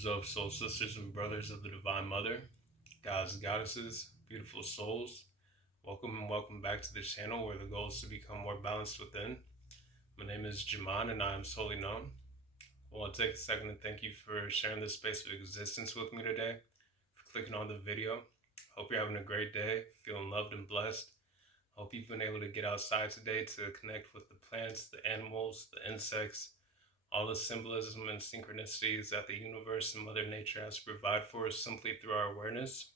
What is up, soul sisters and brothers of the Divine Mother, gods and goddesses, beautiful souls? Welcome and welcome back to the channel where the goal is to become more balanced within. My name is Jaman and I am solely known. I want to take a second to thank you for sharing this space of existence with me today, for clicking on the video. Hope you're having a great day, feeling loved and blessed. Hope you've been able to get outside today to connect with the plants, the animals, the insects, all the symbolism and synchronicities that the universe and Mother Nature has to provide for us simply through our awareness.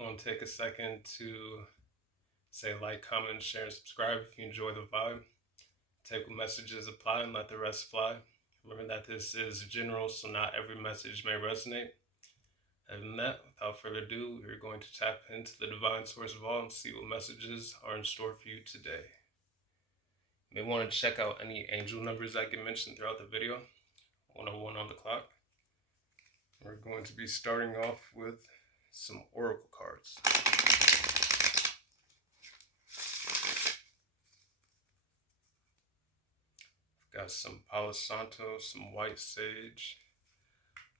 I want to take a second to say like, comment, share, and subscribe if you enjoy the vibe. Take what messages apply and let the rest fly. Remember that this is general, so not every message may resonate. Other than that, without further ado, we're going to tap into the divine source of all and see what messages are in store for you today. You may want to check out any angel numbers that get mentioned throughout the video. 101 on the clock. We're going to be starting off with some oracle cards. We've got some Palo Santo, some white sage,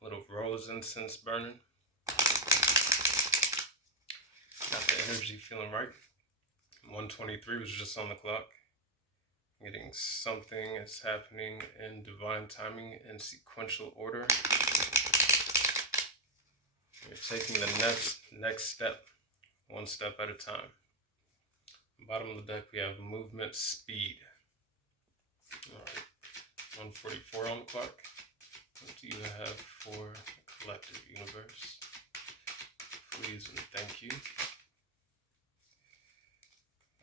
a little rose incense burning. Got the energy feeling right. 123 was just on the clock. Getting something is happening in divine timing and sequential order. You're taking the next step, one step at a time. Bottom of the deck, we have movement speed. All right, 144 on the clock. What do you have for the collective universe? Please and thank you.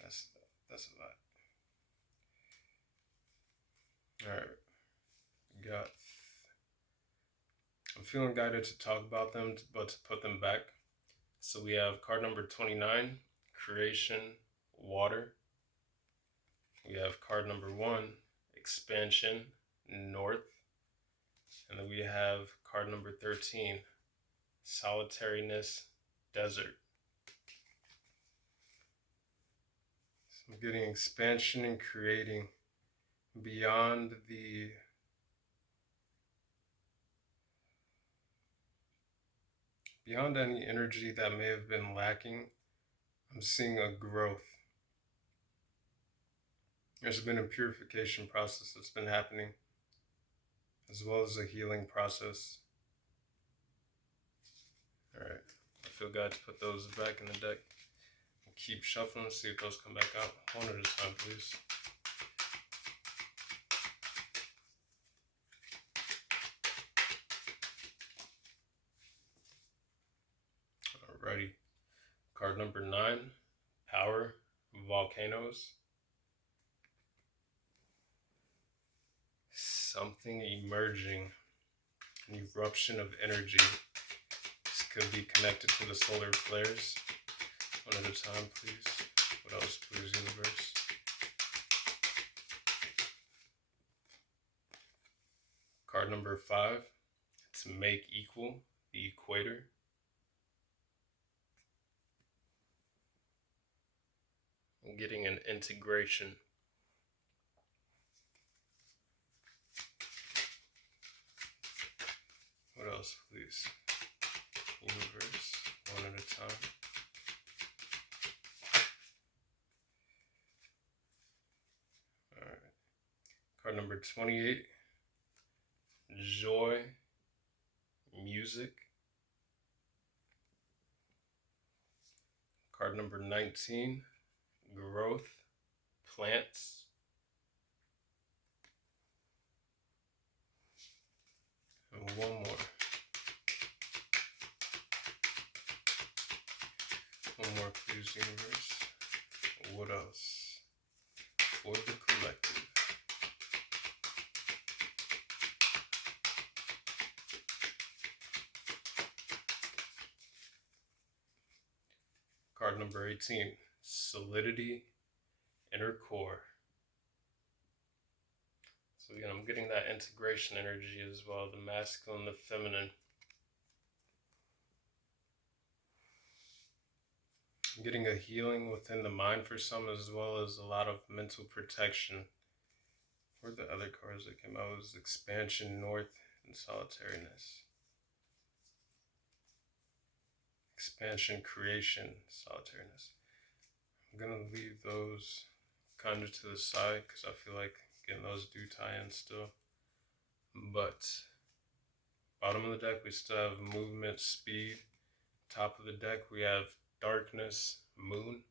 That's a lot. Alright, I'm feeling guided to talk about them, but to put them back. So we have card number 29, creation, water. We have card number 1, expansion, north. And then we have card number 13, solitariness, desert. So I'm getting expansion and creating beyond any energy that may have been lacking. I'm seeing a growth. There's been a purification process that's been happening, as well as a healing process. All right, I feel God to put those back in the deck. Keep shuffling, see if those come back out. One at a time, please. Alrighty. Card number 9, power, volcanoes. Something emerging, an eruption of energy. This could be connected to the solar flares. One at a time, please. What else, please, universe? Card number 5, to make equal, the equator. I'm getting an integration. What else, please? Universe, one at a time. All right. Card number 28, joy, music. Card number 19, growth, plants. And one more. One more, please, universe. What else? For the collective. Card number 18, solidity, inner core. So again, I'm getting that integration energy as well, the masculine, the feminine. I'm getting a healing within the mind for some, as well as a lot of mental protection. Where the other cards that came out was expansion, north, and solitariness. Expansion, creation, solitariness. I'm going to leave those kind of to the side because I feel like getting those do tie in still. But bottom of the deck, we still have movement, speed. Top of the deck, we have darkness, moon.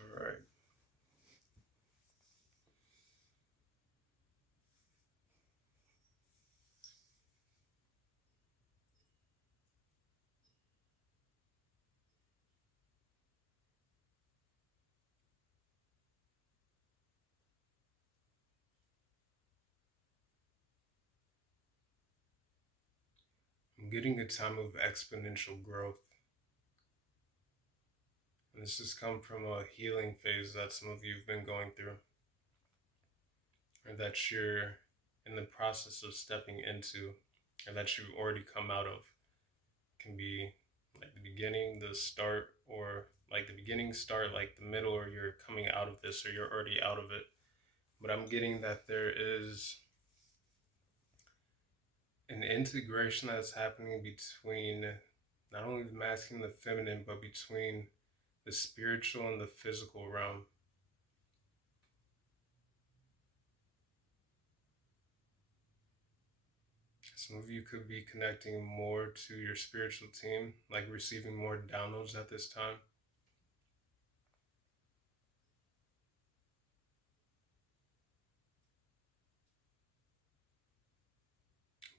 All right. I'm getting a time of exponential growth. And this has come from a healing phase that some of you have been going through, or that you're in the process of stepping into, or that you've already come out of. It can be like the beginning, the start, or like the beginning, start, like the middle, or you're coming out of this, or you're already out of it. But I'm getting that there is an integration that's happening between not only the masculine and the feminine, but between the spiritual and the physical realm. Some of you could be connecting more to your spiritual team, like receiving more downloads at this time.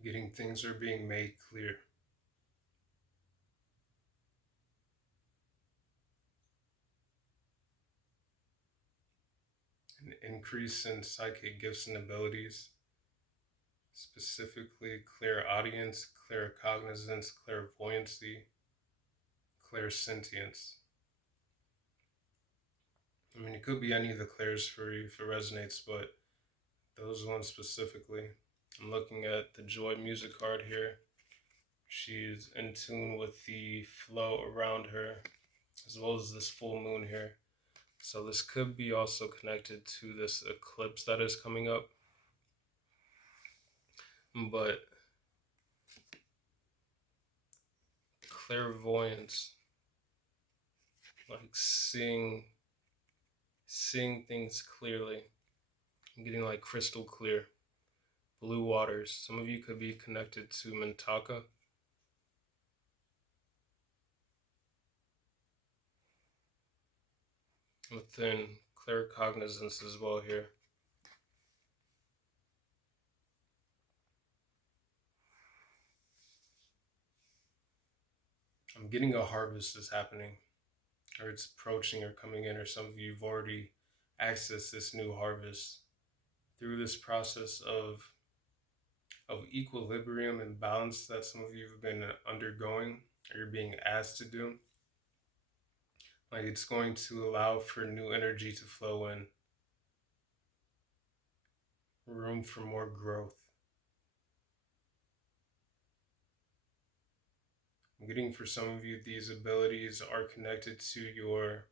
Getting things are being made clear. An increase in psychic gifts and abilities, specifically clairaudience, claircognizance, clairvoyancy, clairsentience. I mean, it could be any of the clairs for you if it resonates, but those ones specifically. I'm looking at the Joy music card here. She's in tune with the flow around her, as well as this full moon here. So this could be also connected to this eclipse that is coming up. But clairvoyance, like seeing things clearly. I'm getting like crystal clear. Blue waters. Some of you could be connected to Mintaka. Within claircognizance as well here. I'm getting a harvest is happening, or it's approaching or coming in, or some of you have already accessed this new harvest through this process of equilibrium and balance that some of you have been undergoing, or you're being asked to do. Like, it's going to allow for new energy to flow in, room for more growth. I'm getting for some of you, these abilities are connected to your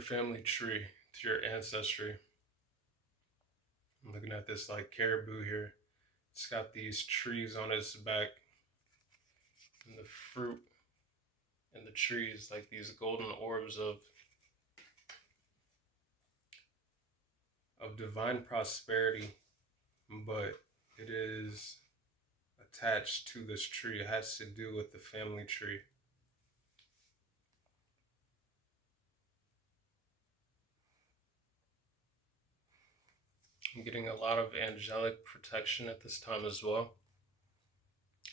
family tree, to your ancestry. I'm looking at this like caribou here. It's got these trees on its back, and the fruit and the trees, like these golden orbs of divine prosperity, but it is attached to this tree. It has to do with the family tree. I'm getting a lot of angelic protection at this time as well.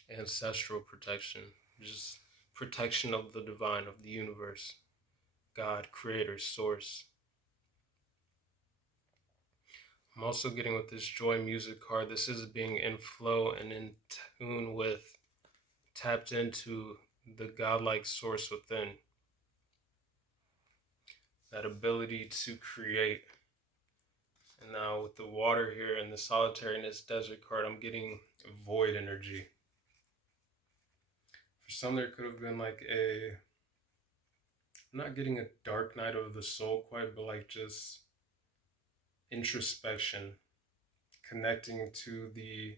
Ancestral protection, just protection of the divine, of the universe, God, creator, source. I'm also getting with this Joy music card, this is being in flow and in tune with, tapped into the godlike source within. that ability to create. And now with the water here and the solitariness desert card, I'm getting void energy. For some, there could have been like I'm not getting a dark night of the soul quite, but like just introspection, connecting to the,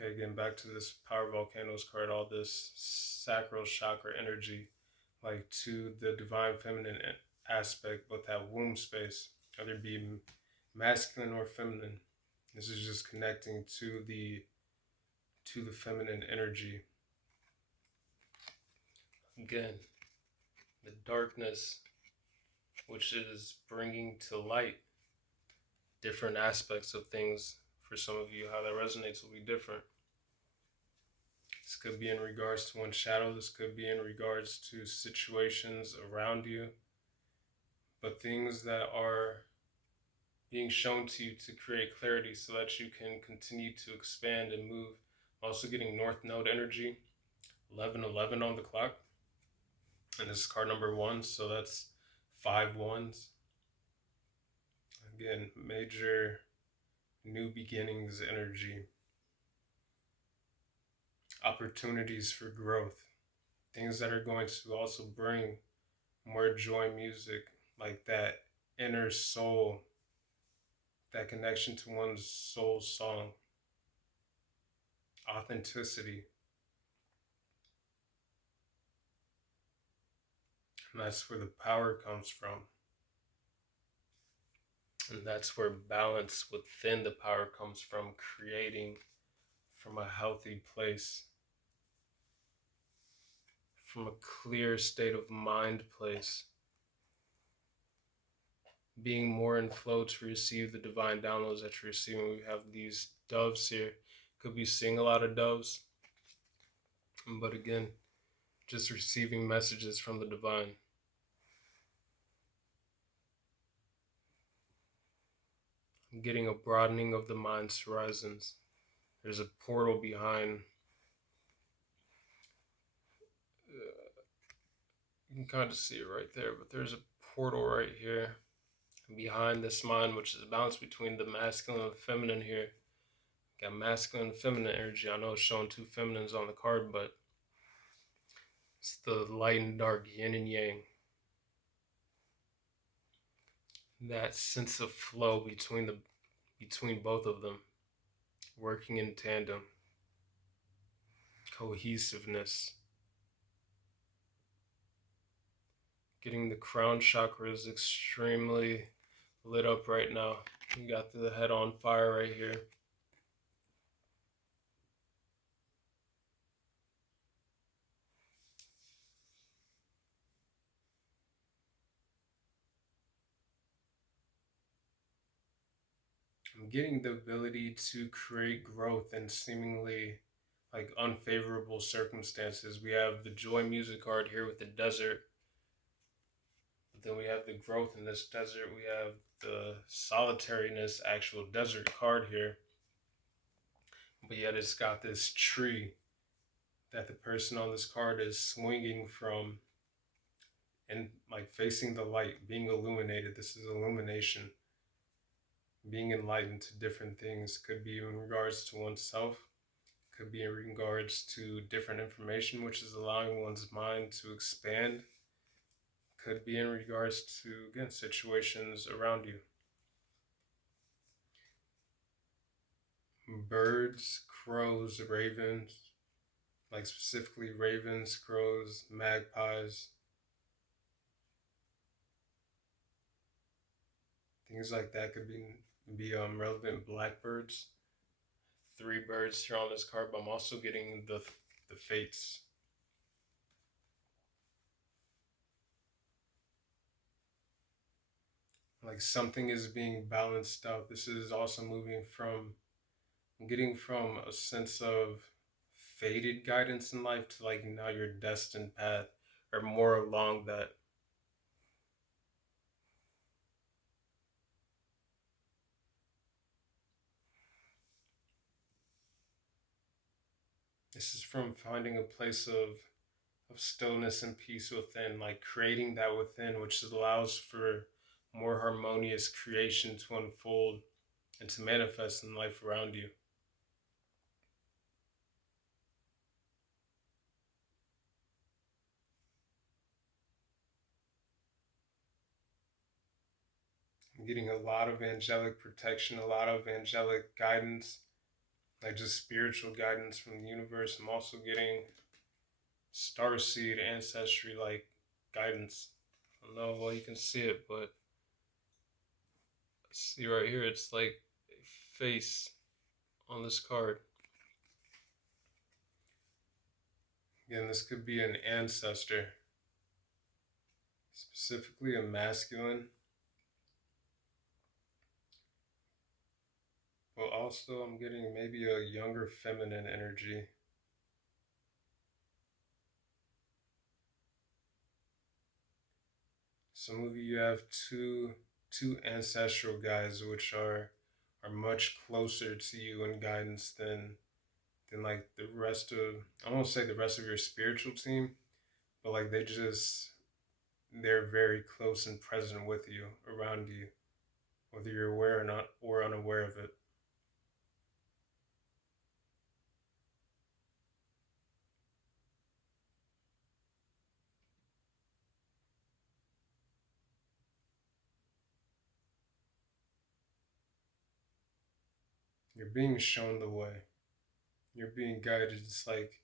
okay, again, back to this Power Volcanoes card, all this sacral chakra energy, like to the divine feminine aspect, but that womb space, whether it be masculine or feminine. This is just connecting to the feminine energy. Again, the darkness, which is bringing to light different aspects of things. For some of you, how that resonates will be different. This could be in regards to one's shadow. This could be in regards to situations around you. But things that are being shown to you to create clarity so that you can continue to expand and move. Also getting North Node energy, 1111 on the clock. And this is card number 1, so that's 5 ones. Again, major new beginnings energy. Opportunities for growth. Things that are going to also bring more joy music, like that inner soul, that connection to one's soul song. Authenticity. And that's where the power comes from. And that's where balance within the power comes from, creating from a healthy place, from a clear state of mind place, being more in flow to receive the divine downloads that you're receiving. We have these doves here. Could be seeing a lot of doves, but again, just receiving messages from the divine. Getting a broadening of the mind's horizons. There's a portal behind. You can kind of see it right there, but there's a portal right here behind this mind, which is a balance between the masculine and the feminine here. Got masculine and feminine energy. I know it's showing 2 feminines on the card, but it's the light and dark, yin and yang. That sense of flow between both of them, working in tandem. Cohesiveness. Getting the crown chakra is extremely lit up right now. You got the head on fire right here. I'm getting the ability to create growth in seemingly like unfavorable circumstances. We have the joy music card here with the desert. But then we have the growth in this desert. We have the solitariness actual desert card here. But yet it's got this tree that the person on this card is swinging from and like facing the light, being illuminated. This is illumination. Being enlightened to different things. Could be in regards to oneself. Could be in regards to different information, which is allowing one's mind to expand. Could be in regards to, again, situations around you. Birds, crows, ravens, like specifically ravens, crows, magpies, things like that could be relevant. Blackbirds, 3 birds here on this card, but I'm also getting the fates. Like something is being balanced out. This is also moving from, getting from a sense of fated guidance in life to like now your destined path, or more along that. This is from finding a place of of stillness and peace within, like creating that within, which allows for more harmonious creation to unfold and to manifest in life around you. I'm getting a lot of angelic protection, a lot of angelic guidance, like just spiritual guidance from the universe. I'm also getting starseed ancestry like guidance. I don't know if you can see it, but see right here, it's like a face on this card. Again, this could be an ancestor, specifically a masculine, but also I'm getting maybe a younger feminine energy. Some of you have two ancestral guides which are much closer to you in guidance than like the rest of, I won't say the rest of your spiritual team, but like they're very close and present with you, around you, whether you're aware or not or unaware of it. You're being shown the way. You're being guided. It's like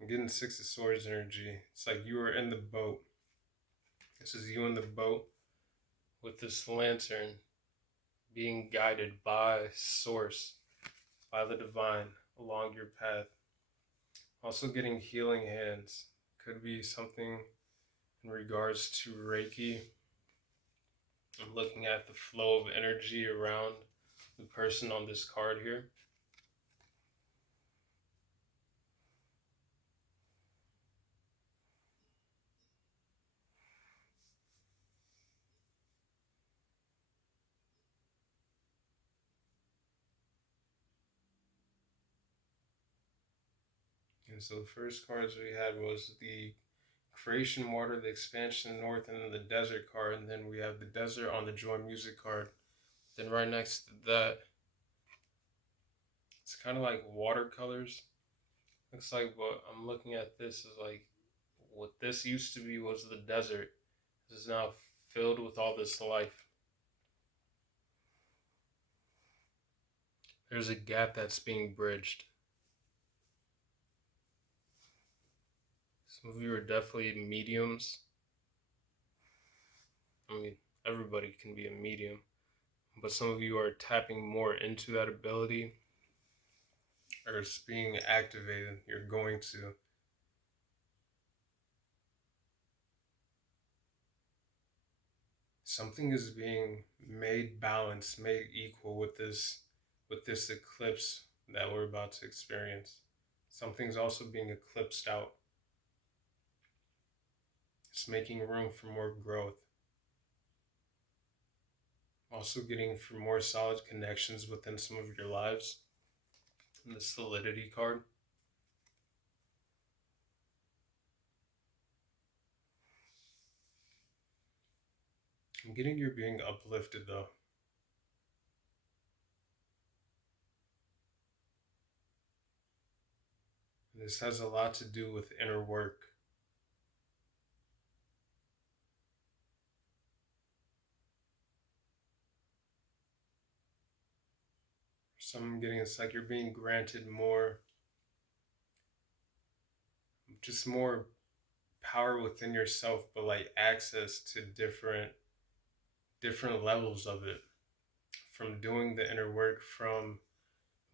I'm getting Six of Swords energy. It's like you are in the boat. This is you in the boat with this lantern, being guided by Source, by the divine along your path. Also getting healing hands. Could be something in regards to Reiki. I'm looking at the flow of energy around the person on this card here. And so the first cards we had was the creation water, the expansion north, and then the desert card. And then we have the desert on the joy music card. Then right next to that, it's kind of like watercolors. Looks like what I'm looking at this is like what this used to be was the desert. This is now filled with all this life. There's a gap that's being bridged. Some of you are definitely mediums. I mean, everybody can be a medium, but some of you are tapping more into that ability, or it's being activated. You're going to. Something is being made balanced, made equal with this eclipse that we're about to experience. Something's also being eclipsed out. It's making room for more growth. Also getting for more solid connections within some of your lives. And the solidity card. I'm getting you're being uplifted though. This has a lot to do with inner work. Some I'm getting it's like you're being granted more, just more power within yourself, but like access to different levels of it. From doing the inner work, from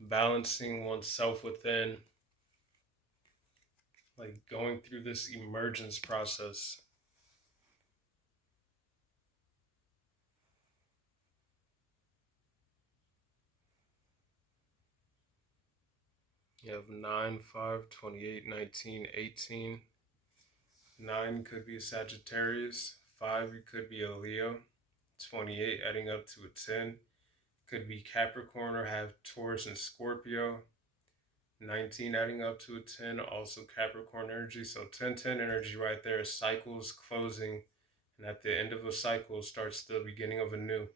balancing oneself within, like going through this emergence process. You have 9, 5, 28, 19, 18. 9 could be a Sagittarius. 5, you could be a Leo. 28 adding up to a 10. Could be Capricorn or have Taurus and Scorpio. 19 adding up to a 10, also Capricorn energy. So 10-10 energy right there is cycles closing, and at the end of a cycle starts the beginning of a new.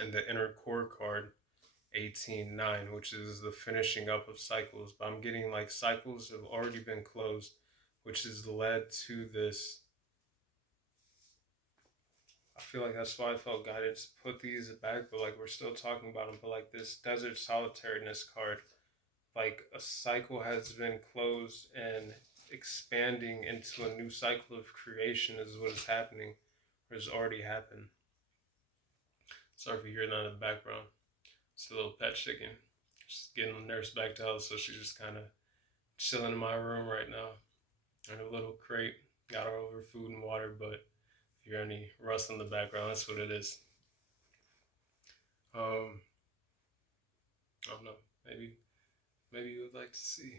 And the inner core card, 18-9, which is the finishing up of cycles. But I'm getting like cycles have already been closed, which has led to this. I feel like that's why I felt guided to put these back, but like we're still talking about them. But like this desert solitariness card, like a cycle has been closed and expanding into a new cycle of creation is what is happening, or has already happened. Sorry if you hear that in the background. It's a little pet chicken. She's getting the nurse back to health, so she's just kind of chilling in my room right now in a little crate. Got her over food and water, but if you hear any rust in the background, that's what it is. I don't know. Maybe you would like to see.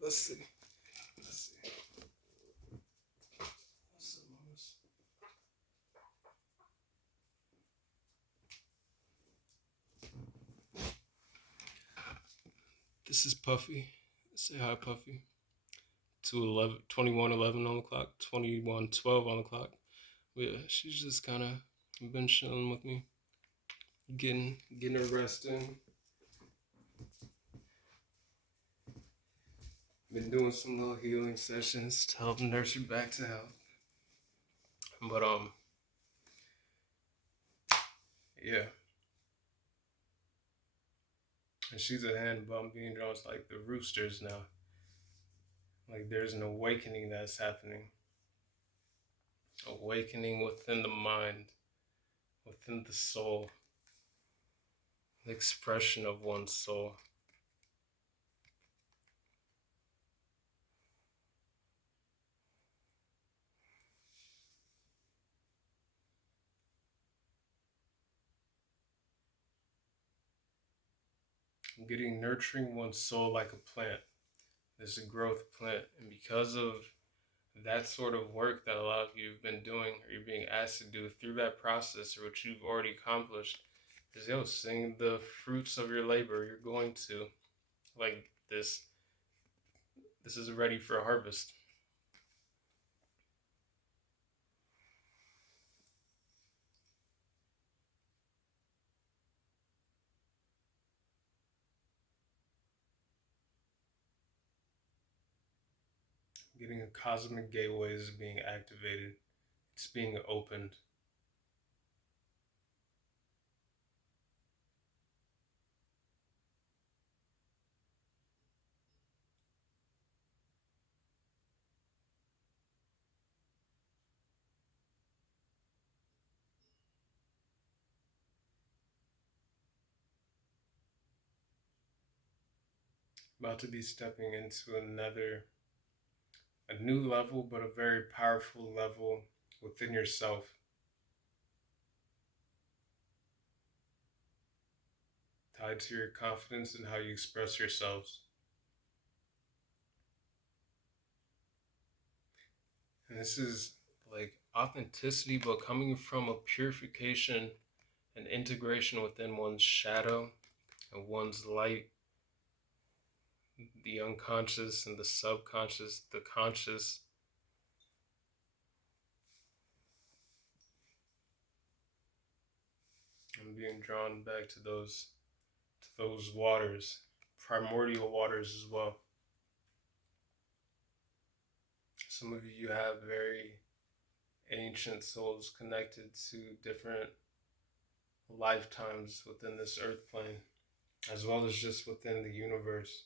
Let's see. Let's see. This is Puffy. Say hi, Puffy. 21:11 on the clock, 21:12 on the clock. But yeah, she's just kind of been chilling with me, getting her rest in. Been doing some little healing sessions to help nurse her back to health. But yeah. And she's a hen, but I'm being drawn to like the roosters now. Like there's an awakening that's happening. Awakening within the mind, within the soul, the expression of one's soul. Getting nurturing one's soul like a plant. There's a growth plant. And because of that sort of work that a lot of you have been doing, or you're being asked to do through that process, or what you've already accomplished, is seeing the fruits of your labor. You're going to like this. This is ready for a harvest. Getting a cosmic gateway is being activated. It's being opened. About to be stepping into a new level, but a very powerful level within yourself. Tied to your confidence and how you express yourselves. And this is like authenticity, but coming from a purification and integration within one's shadow and one's light, the unconscious and the subconscious, the conscious. I'm being drawn back to those waters, primordial waters as well. Some of you have very ancient souls connected to different lifetimes within this earth plane, as well as just within the universe.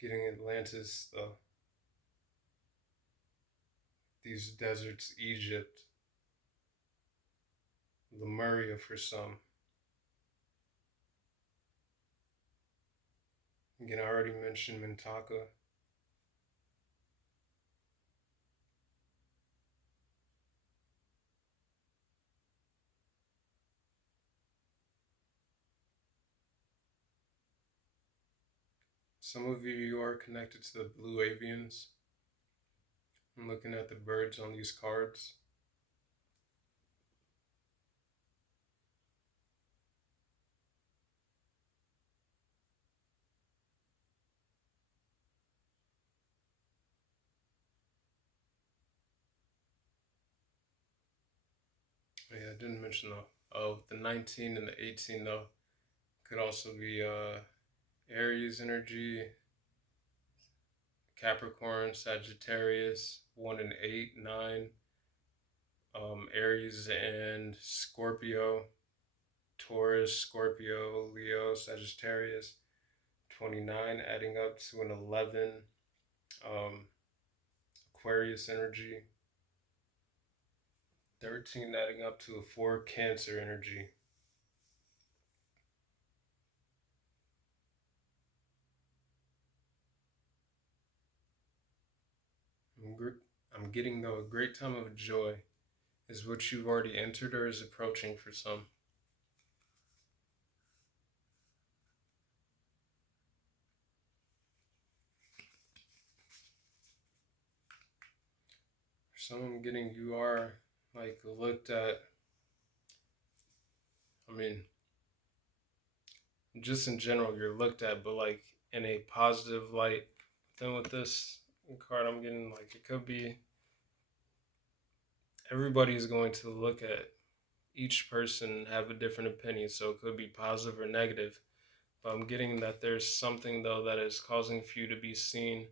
Getting Atlantis, these deserts, Egypt, Lemuria for some. Again, I already mentioned Mintaka. Some of you are connected to the blue avians. I'm looking at the birds on these cards. didn't mention though. Oh, the 19 and the 18 though could also be Aries energy, Capricorn, Sagittarius, 1 and 8, 9, Aries and Scorpio, Taurus, Scorpio, Leo, Sagittarius, 29 adding up to an 11, Aquarius energy, 13 adding up to a 4, Cancer energy. I'm getting though a great time of joy is what you've already entered or is approaching for some. For some I'm getting you are like looked at, I mean, just in general you're looked at, but like in a positive light. Then with this card I'm getting like it could be everybody is going to look at each person and have a different opinion, so it could be positive or negative. But I'm getting that there's something though that is causing for you to be seen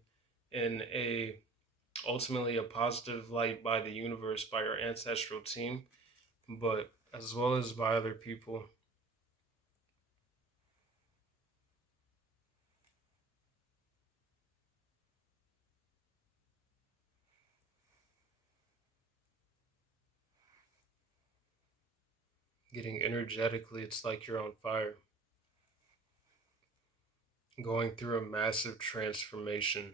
in a ultimately a positive light by the universe, by your ancestral team, but as well as by other people. Getting energetically, it's like you're on fire. Going through a massive transformation.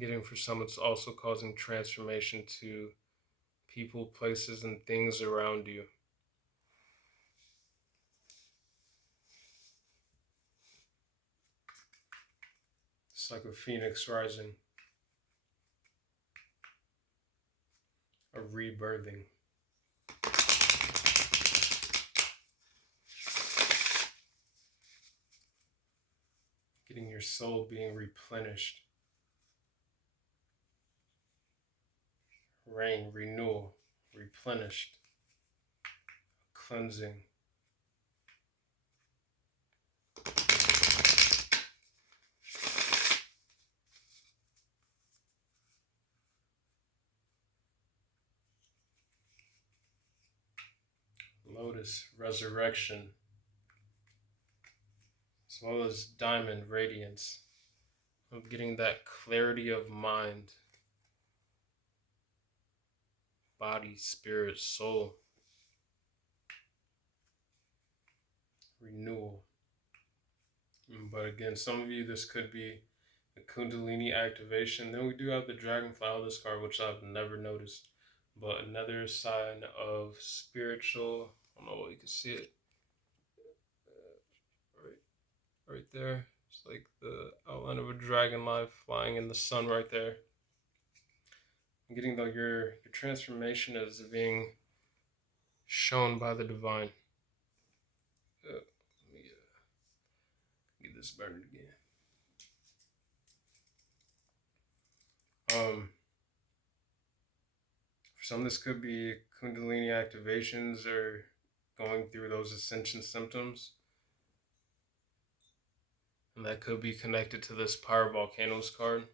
Getting for some, it's also causing transformation to people, places, and things around you. It's like a phoenix rising, a rebirthing. Getting your soul being replenished. Rain, renewal, replenished, cleansing. Lotus, resurrection, as well as diamond, radiance. I'm getting that clarity of mind, body, spirit, soul, renewal. But again, some of you, this could be the Kundalini activation. Then we do have the Dragonfly on this card, which I've never noticed. But another sign of spiritual, I don't know what you can see it. Right there. It's like the outline of a dragonfly flying in the sun right there. I'm getting though your transformation is being shown by the divine. Let me get this burned again. For some, this could be Kundalini activations or going through those ascension symptoms. And that could be connected to this Power Volcanoes card.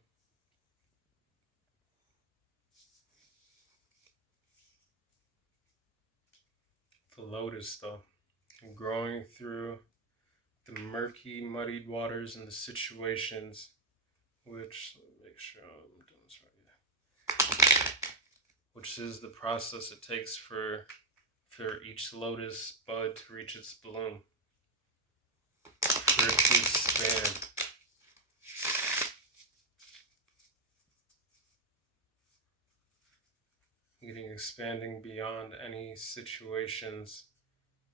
The Lotus, though, growing through the murky, muddied waters and the situations, which, let me make sure I'm doing this right here, which is the process it takes for each lotus bud to reach its bloom, for it to expand. Getting expanding beyond any situations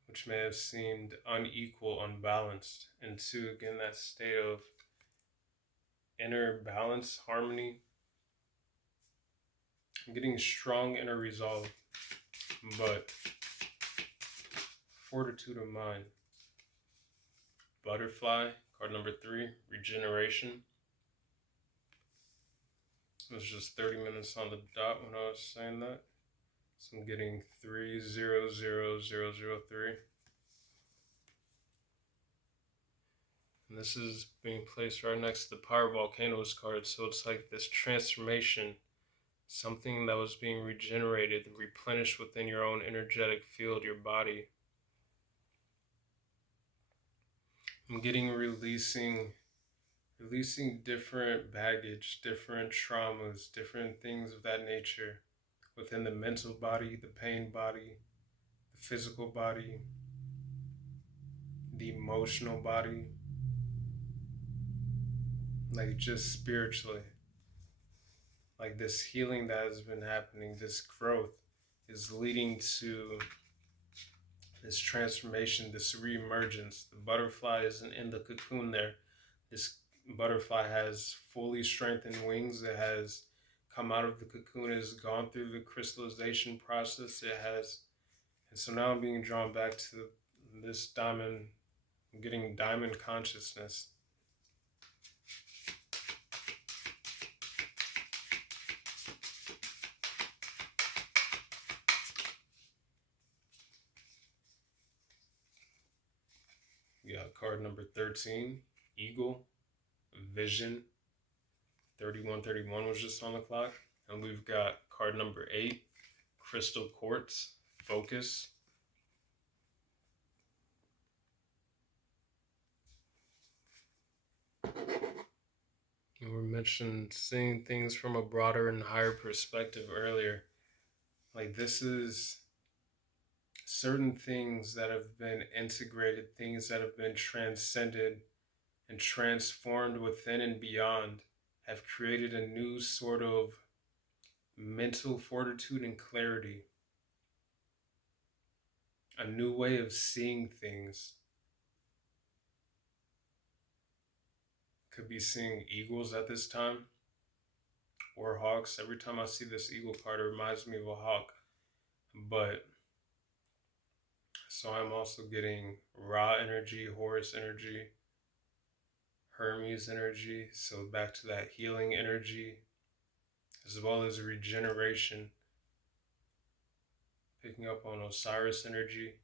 which may have seemed unequal, unbalanced, into again that state of inner balance, harmony. I'm getting strong inner resolve, but fortitude of mind. Butterfly, card number 3, regeneration. It was just 30 minutes on the dot when I was saying that. So I'm getting 300003. And this is being placed right next to the Power Volcanoes card. So it's like this transformation, something that was being regenerated, replenished within your own energetic field, your body. I'm getting releasing different baggage, different traumas, different things of that nature within the mental body, the pain body, the physical body, the emotional body, like just spiritually. Like this healing that has been happening, this growth is leading to this transformation, this reemergence. The butterfly isn't in the cocoon there. This butterfly has fully strengthened wings. It has come out of the cocoon. It has gone through the crystallization process. It has, and so now I'm being drawn back to this diamond. I'm getting diamond consciousness. We got card number 13, Eagle, Vision. 3131 was just on the clock. And we've got card number 8, Crystal Quartz, Focus. And we mentioned seeing things from a broader and higher perspective earlier. Like this is certain things that have been integrated, things that have been transcended and transformed within and beyond, have created a new sort of mental fortitude and clarity, a new way of seeing things. Could be seeing eagles at this time or hawks. Every time I see this eagle card, it reminds me of a hawk. But so I'm also getting Ra energy, Horus energy, Hermes energy. So back to that healing energy, as well as regeneration. Picking up on Osiris energy.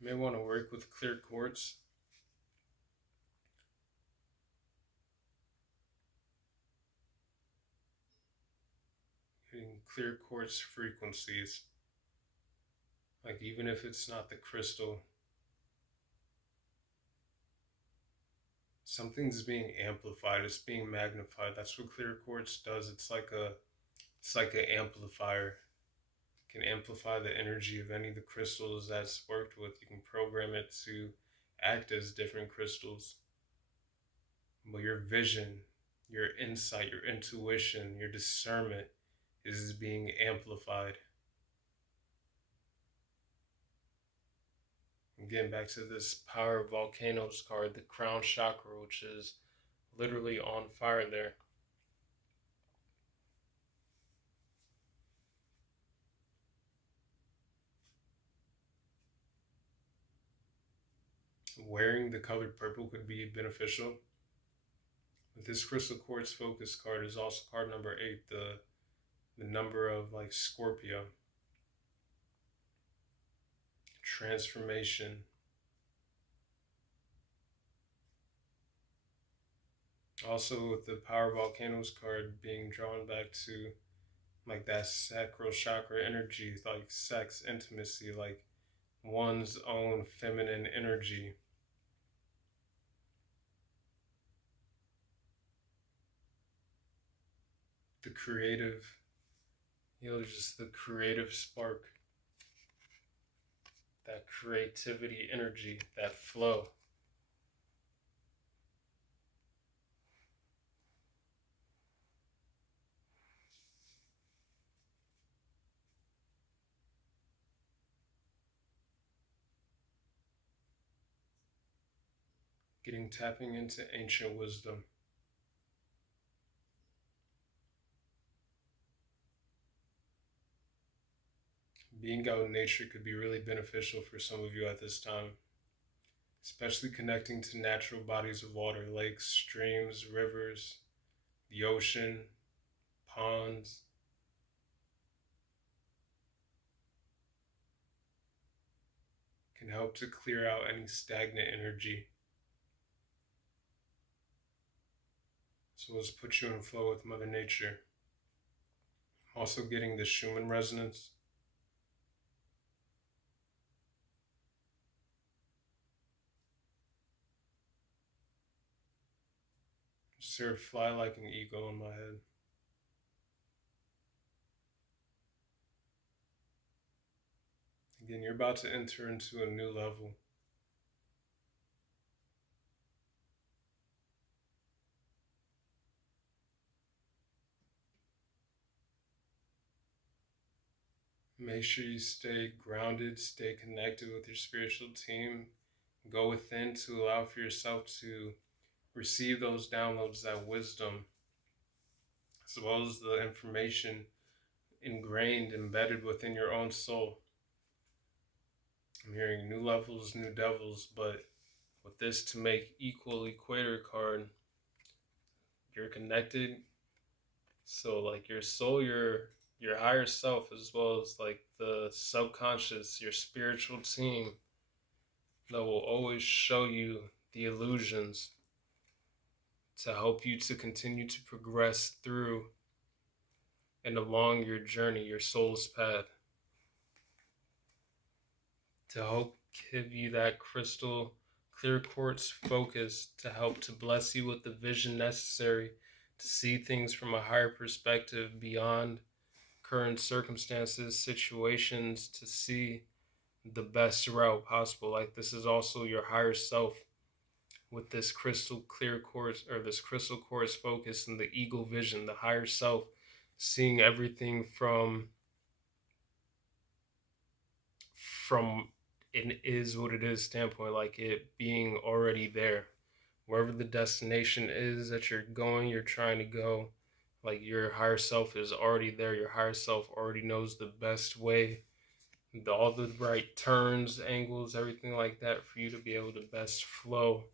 You may want to work with clear quartz. Getting clear quartz frequencies. Like even if it's not the crystal, something's being amplified, it's being magnified. That's what clear quartz does. It's like an amplifier. It can amplify the energy of any of the crystals that's worked with. You can program it to act as different crystals. But your vision, your insight, your intuition, your discernment is being amplified. Again, back to this Power of Volcanoes card, the crown chakra, which is literally on fire there. Wearing the color purple could be beneficial. But this crystal quartz focus card is also card number 8, the number of like Scorpio. Transformation. Also with the Power Volcanoes card being drawn back to like that sacral chakra energy, like sex, intimacy, like one's own feminine energy. The creative, just the creative spark, that creativity energy, that flow. tapping into ancient wisdom. Being out in nature could be really beneficial for some of you at this time, especially connecting to natural bodies of water, lakes, streams, rivers, the ocean, ponds. Can help to clear out any stagnant energy. So let's put you in flow with Mother Nature. Also getting the Schumann resonance. Just heard fly like an eagle in my head. Again, you're about to enter into a new level. Make sure you stay grounded, stay connected with your spiritual team. Go within to allow for yourself to receive those downloads, that wisdom, as well as the information ingrained, embedded within your own soul. I'm hearing new levels, new devils, but with this to make equal equator card, you're connected. So like your soul, your higher self, as well as like the subconscious, your spiritual team, that will always show you the illusions to help you to continue to progress through and along your journey, your soul's path, to help give you that crystal clear quartz focus to help to bless you with the vision necessary to see things from a higher perspective beyond current circumstances, situations, to see the best route possible. Like this is also your higher self with this crystal clear quartz, or this crystal quartz focus, and the eagle vision, the higher self seeing everything from it is what it is standpoint, like it being already there. Wherever the destination is that you're going, you're trying to go, like your higher self is already there. Your higher self already knows the best way, all the right turns, angles, everything like that for you to be able to best flow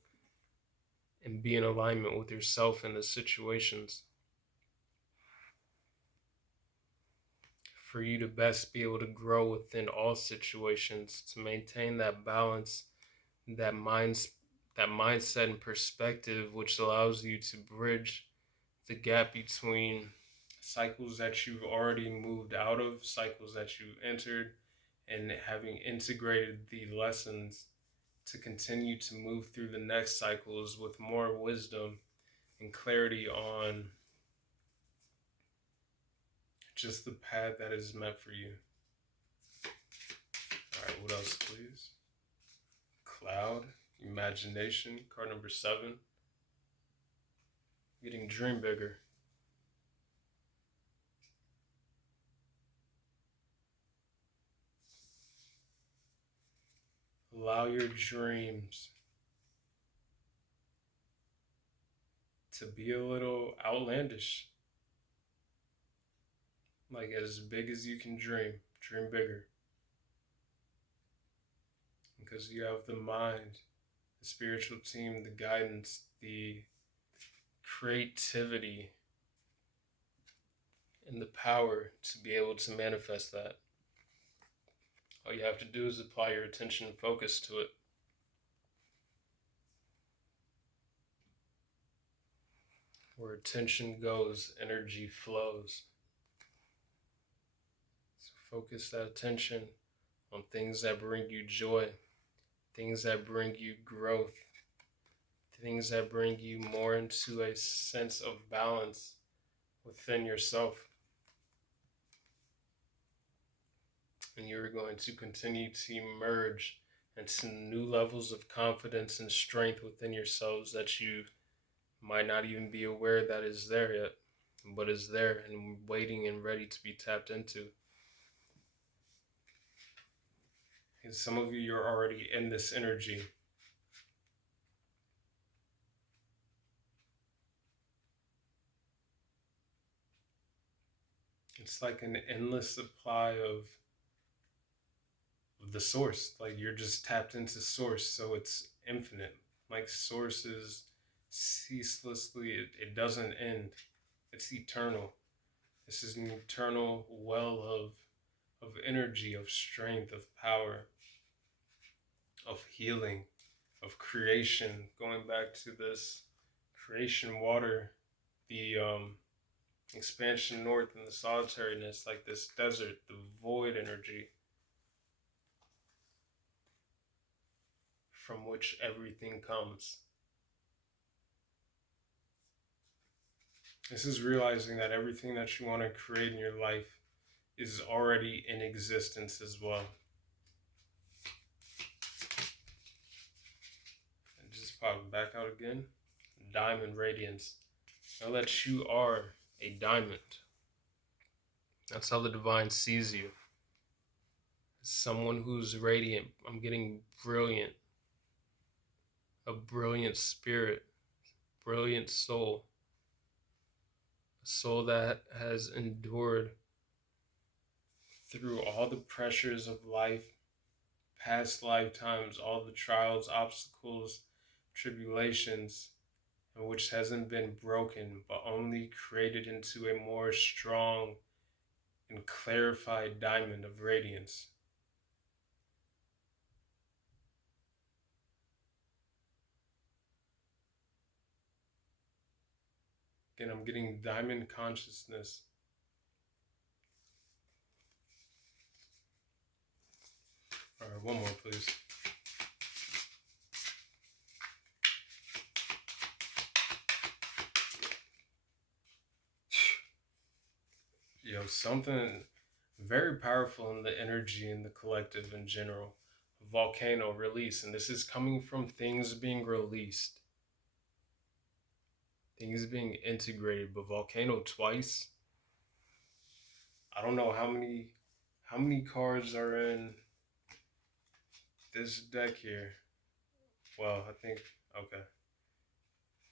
and be in alignment with yourself and the situations. For you to best be able to grow within all situations, to maintain that balance, that mindset and perspective, which allows you to bridge the gap between cycles that you've already moved out of, cycles that you entered, and having integrated the lessons to continue to move through the next cycles with more wisdom and clarity on just the path that is meant for you. All right, what else, please? Cloud, imagination, card number 7. Getting dream bigger. Allow your dreams to be a little outlandish. Like as big as you can dream. Dream bigger. Because you have the mind, the spiritual team, the guidance, the creativity, and the power to be able to manifest that. All you have to do is apply your attention and focus to it. Where attention goes, energy flows. So focus that attention on things that bring you joy, things that bring you growth, things that bring you more into a sense of balance within yourself. And you're going to continue to emerge into new levels of confidence and strength within yourselves that you might not even be aware that is there yet, but is there and waiting and ready to be tapped into. And some of you, you're already in this energy. It's like an endless supply of the source. Like you're just tapped into source, so it's infinite. Like source is ceaselessly, it doesn't end. It's eternal. This is an eternal well of energy, of strength, of power, of healing, of creation. Going back to this creation water, the expansion north and the solitariness, like this desert, the void energy from which everything comes. This is realizing that everything that you want to create in your life is already in existence as well. And just pop it back out again. Diamond radiance. Know that you are a diamond. That's how the divine sees you. Someone who's radiant. I'm getting brilliant. A brilliant spirit. Brilliant soul. A soul that has endured through all the pressures of life, past lifetimes, all the trials, obstacles, tribulations, and which hasn't been broken, but only created into a more strong and clarified diamond of radiance. Again, I'm getting diamond consciousness. All right, one more, please. Something very powerful in the energy in the collective in general. Volcano release, and this is coming from things being released, things being integrated. But volcano twice. I don't know how many cards are in this deck here. Well, I think okay.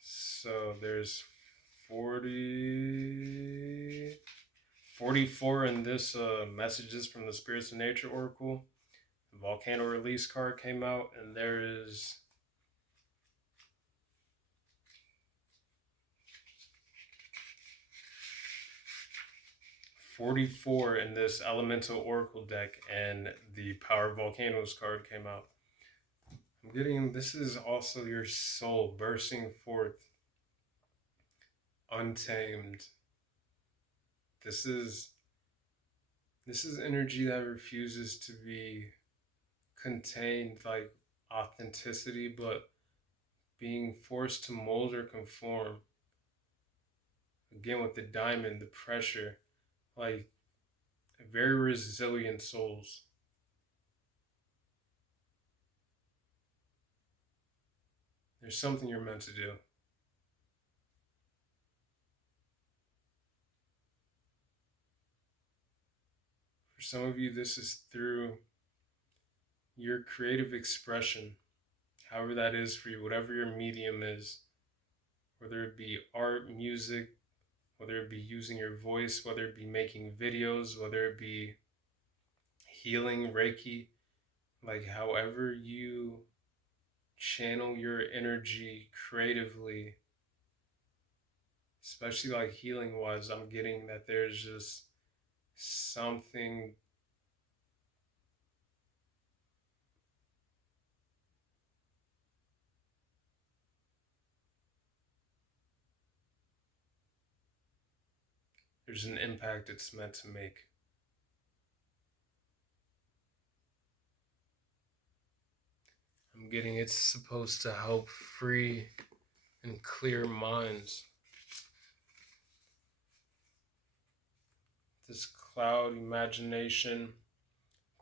So there's 44 in this messages from the Spirits of Nature Oracle. The Volcano Release card came out, and there is 44 in this Elemental Oracle deck, and the Power of Volcanoes card came out. I'm getting, this is also your soul bursting forth, untamed. This is energy that refuses to be contained, like authenticity, but being forced to mold or conform. Again, with the diamond, the pressure, like very resilient souls. There's something you're meant to do. For some of you, this is through your creative expression, however that is for you, whatever your medium is, whether it be art, music, whether it be using your voice, whether it be making videos, whether it be healing, Reiki, like however you channel your energy creatively, especially like healing wise, I'm getting that there's just something there's an impact it's meant to make. I'm getting it's supposed to help free and clear minds. This cloud imagination,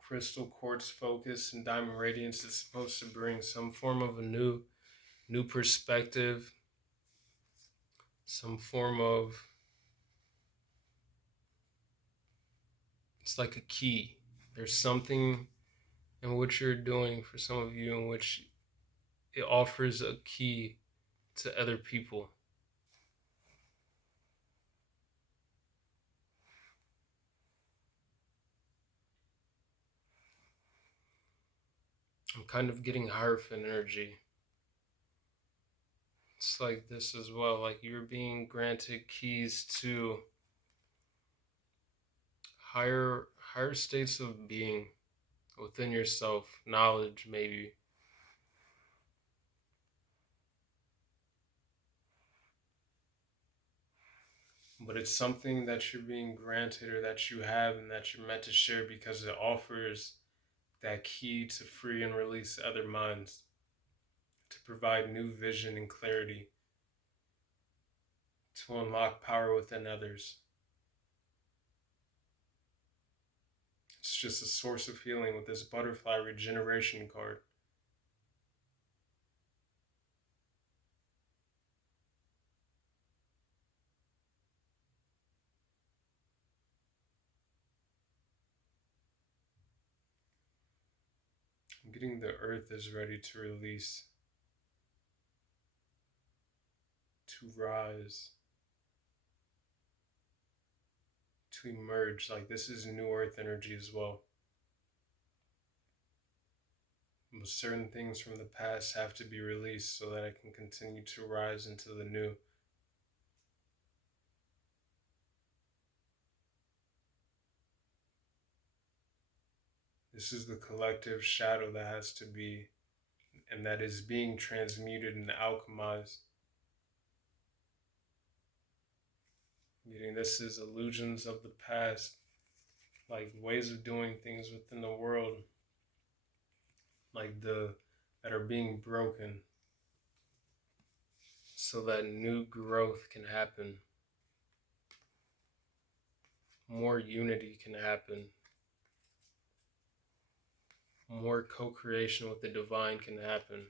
crystal quartz focus, and diamond radiance is supposed to bring some form of a new perspective, some form of, it's like a key. There's something in what you're doing for some of you in which it offers a key to other people. I'm kind of getting Hierophant energy. It's like this as well, like you're being granted keys to higher states of being within yourself, knowledge maybe. But it's something that you're being granted or that you have and that you're meant to share because it offers that key to free and release other minds, to provide new vision and clarity, to unlock power within others. It's just a source of healing with this butterfly regeneration card. I'm getting the earth is ready to release, to rise, to emerge. Like this is new earth energy as well. But certain things from the past have to be released so that I can continue to rise into the new. This is the collective shadow that has to be, and that is being transmuted and alchemized. Meaning this is illusions of the past, like ways of doing things within the world, like that are being broken so that new growth can happen, more unity can happen, more co-creation with the divine can happen.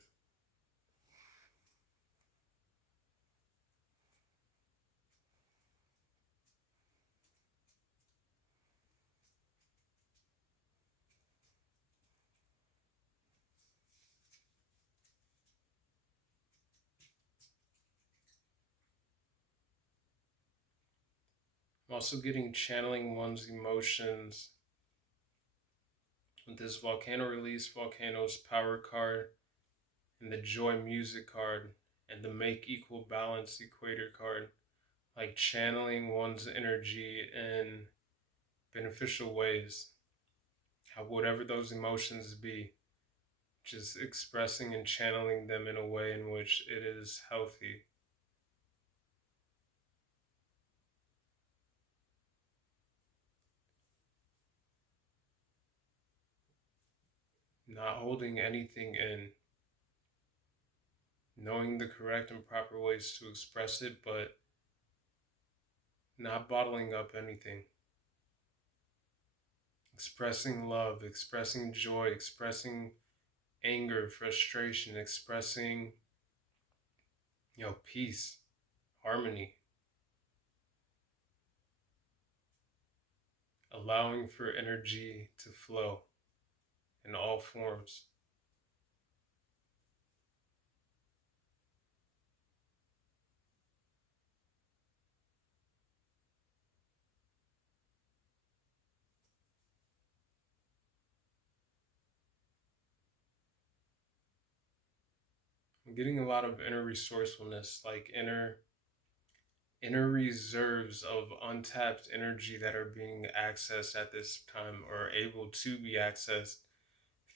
I'm also getting channeling one's emotions with this volcano release, volcanoes power card, and the joy music card, and the make equal balance equator card. Like channeling one's energy in beneficial ways, how whatever those emotions be, just expressing and channeling them in a way in which it is healthy. Not holding anything in, knowing the correct and proper ways to express it, but not bottling up anything. Expressing love, expressing joy, expressing anger, frustration, expressing, peace, harmony, allowing for energy to flow in all forms. I'm getting a lot of inner resourcefulness, like inner reserves of untapped energy that are being accessed at this time or able to be accessed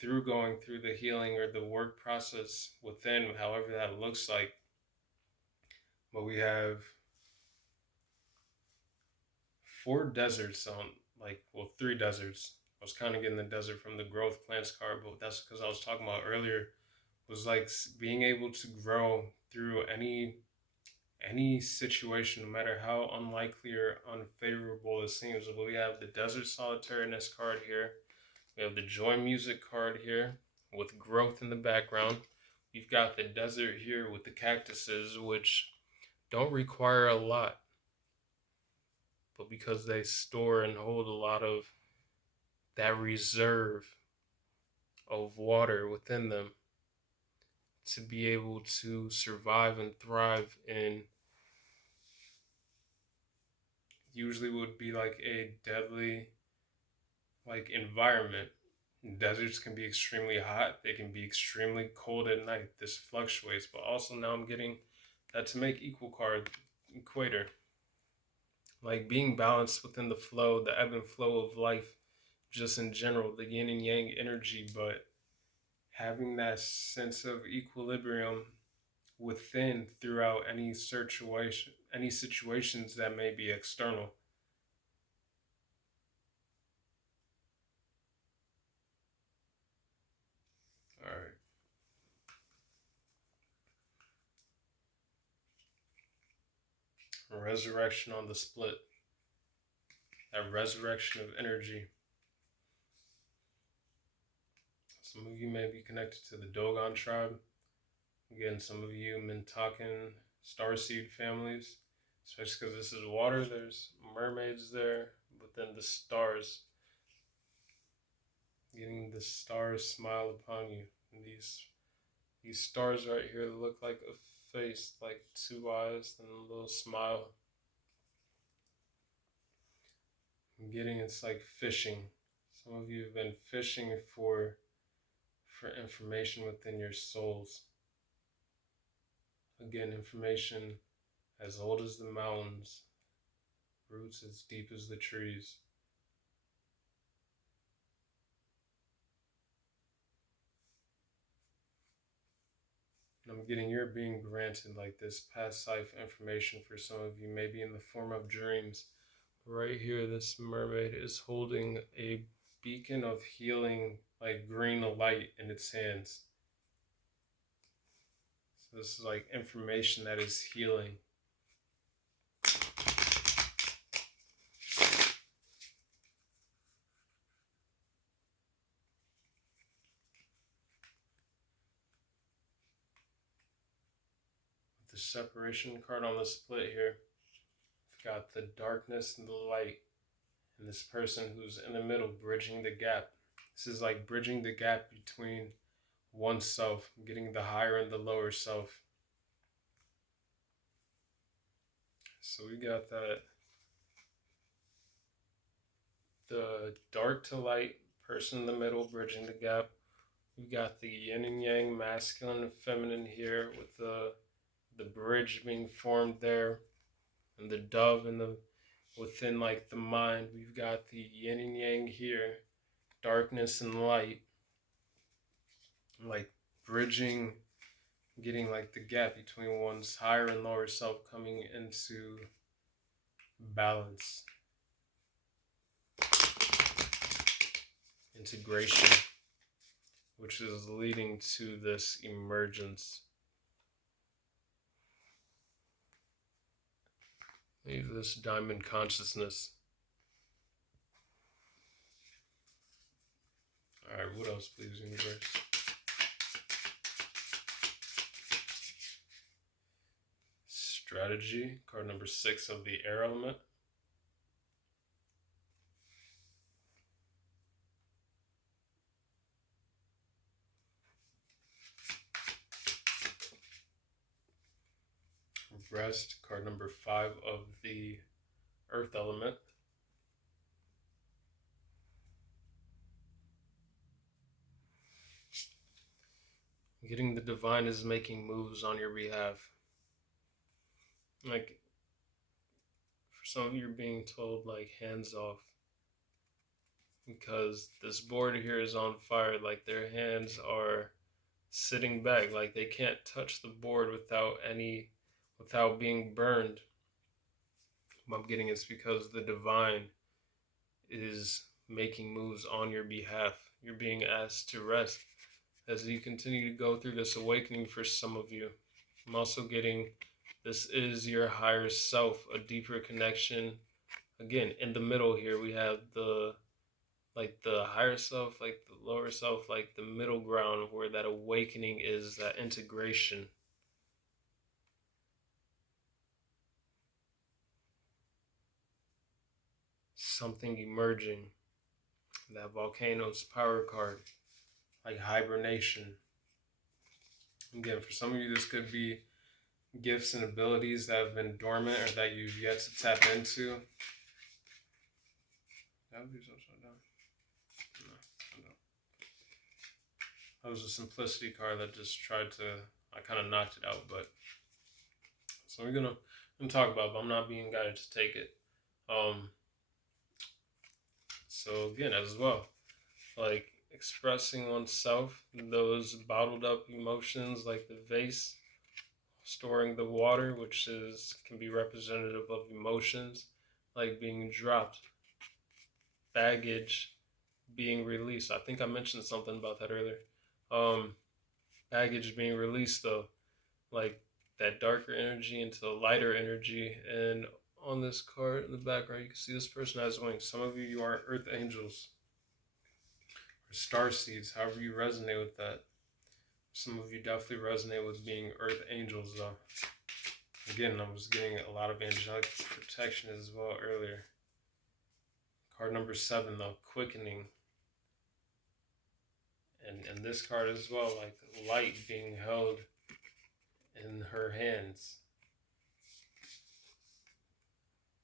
through going through the healing or the work process within, however that looks like. But we have 4 deserts on, three deserts. I was kind of getting the desert from the growth plants card, but that's because I was talking about earlier, was like being able to grow through any situation, no matter how unlikely or unfavorable it seems. But we have the desert solitariness card here. We have the joy music card here with growth in the background. We've got the desert here with the cactuses, which don't require a lot, but because they store and hold a lot of that reserve of water within them to be able to survive and thrive in usually would be like a deadly environment. Deserts can be extremely hot. They can be extremely cold at night. This fluctuates, but also now I'm getting that to make equal card equator. Like being balanced within the flow, the ebb and flow of life, just in general, the yin and yang energy, but having that sense of equilibrium within throughout any situations that may be external. All right. Resurrection on the split. That resurrection of energy. Some of you may be connected to the Dogon tribe. Again, some of you Mintakan starseed families, especially because this is water. There's mermaids there, but then the stars. Getting the stars smile upon you. And these stars right here look like a face, like two eyes and a little smile. I'm getting it's like fishing. Some of you have been fishing for information within your souls. Again, information as old as the mountains, roots as deep as the trees. And I'm getting you're being granted like this past life information for some of you, maybe in the form of dreams. Right here, this mermaid is holding a beacon of healing, like green light in its hands. So this is like information that is healing. With the separation card on the split here, we've got the darkness and the light, and this person who's in the middle, bridging the gap. This is like bridging the gap between oneself, getting the higher and the lower self. So we got that, the dark to light person in the middle, bridging the gap. We got the yin and yang, masculine and feminine here, with the bridge being formed there, and the dove in the within like the mind. We've got the yin and yang here, darkness and light, like bridging, getting like the gap between one's higher and lower self coming into balance, integration, which is leading to this emergence. Leave this diamond consciousness. All right, what else, please, universe? Strategy, card number 6 of the air element. Rest, card number 5 of the earth element. Getting the divine is making moves on your behalf. Like, for some of you, you're being told, like, hands off. Because this board here is on fire. Like, their hands are sitting back. Like, they can't touch the board without being burned. What I'm getting is because the divine is making moves on your behalf. You're being asked to rest as you continue to go through this awakening for some of you. I'm also getting this is your higher self, a deeper connection. Again, in the middle here, we have the higher self, like the lower self, like the middle ground where that awakening is, that integration. Something emerging. That volcano's power card, like hibernation. Again, for some of you, this could be gifts and abilities that have been dormant or that you've yet to tap into. That would be so down. No. That was a simplicity card that just tried to, I kind of knocked it out. But so we're gonna talk about it, but I'm not being guided to take it. So again, as well, like expressing oneself, those bottled up emotions, like the vase storing the water, which is can be representative of emotions, like being dropped, baggage being released. I think I mentioned something about that earlier. Um, Baggage being released though, like that darker energy into lighter energy. And on this card in the background, you can see this person has wings. Some of you are earth angels or star seeds, however you resonate with that. Some of you definitely resonate with being earth angels though. Again, I was getting a lot of angelic protection as well earlier. Card number 7 though, quickening. And this card as well, like light being held in her hands.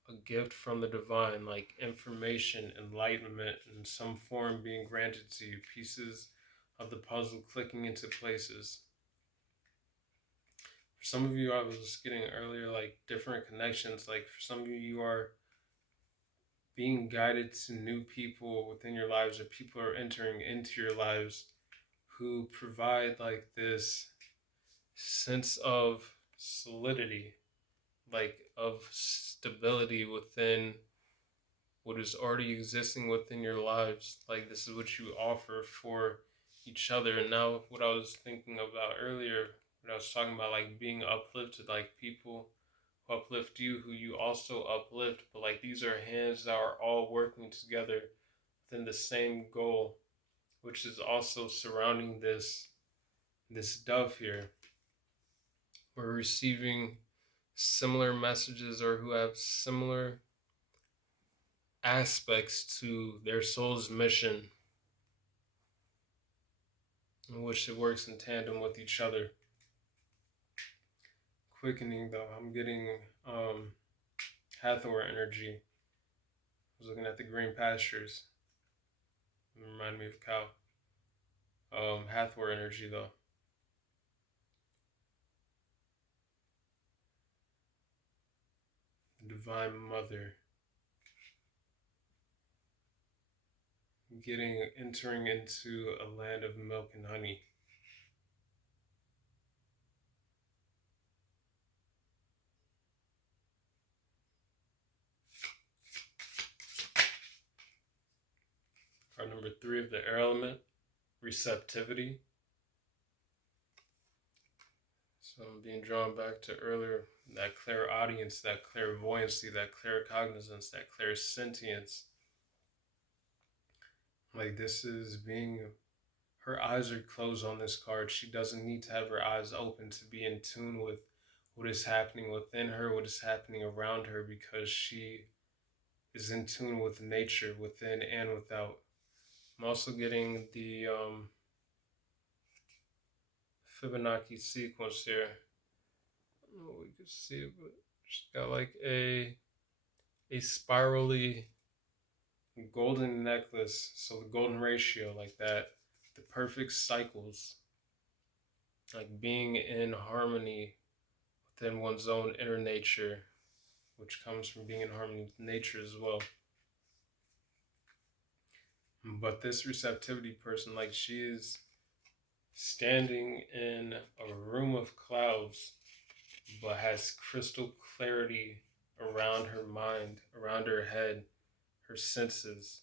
A gift from the divine, like information, enlightenment in some form being granted to you, pieces of the puzzle clicking into places. For some of you, I was getting earlier, like different connections. Like for some of you, you are being guided to new people within your lives, or people are entering into your lives who provide like this sense of solidity, like of stability within what is already existing within your lives. Like this is what you offer for each other. And now what I was thinking about earlier, when I was talking about like being uplifted, like people who uplift you, who you also uplift, but like these are hands that are all working together within the same goal, which is also surrounding this dove here. We're receiving similar messages, or who have similar aspects to their soul's mission, in which it works in tandem with each other. Quickening though, I'm getting Hathor energy. I was looking at the green pastures. It reminded me of cow. Hathor energy though. The Divine Mother. Entering into a land of milk and honey. Card number 3 of the air element, receptivity. So I'm being drawn back to earlier, that clairaudience, that clairvoyancy, that claircognizance, that clairsentience. Like this is being, her eyes are closed on this card. She doesn't need to have her eyes open to be in tune with what is happening within her, what is happening around her, because she is in tune with nature within and without. I'm also getting the Fibonacci sequence here. I don't know if we can see it, but she's got like a spirally golden necklace. So the golden ratio, like that, the perfect cycles, like being in harmony within one's own inner nature, which comes from being in harmony with nature as well. But this receptivity person, like she is standing in a room of clouds, but has crystal clarity around her mind, around her head, her senses.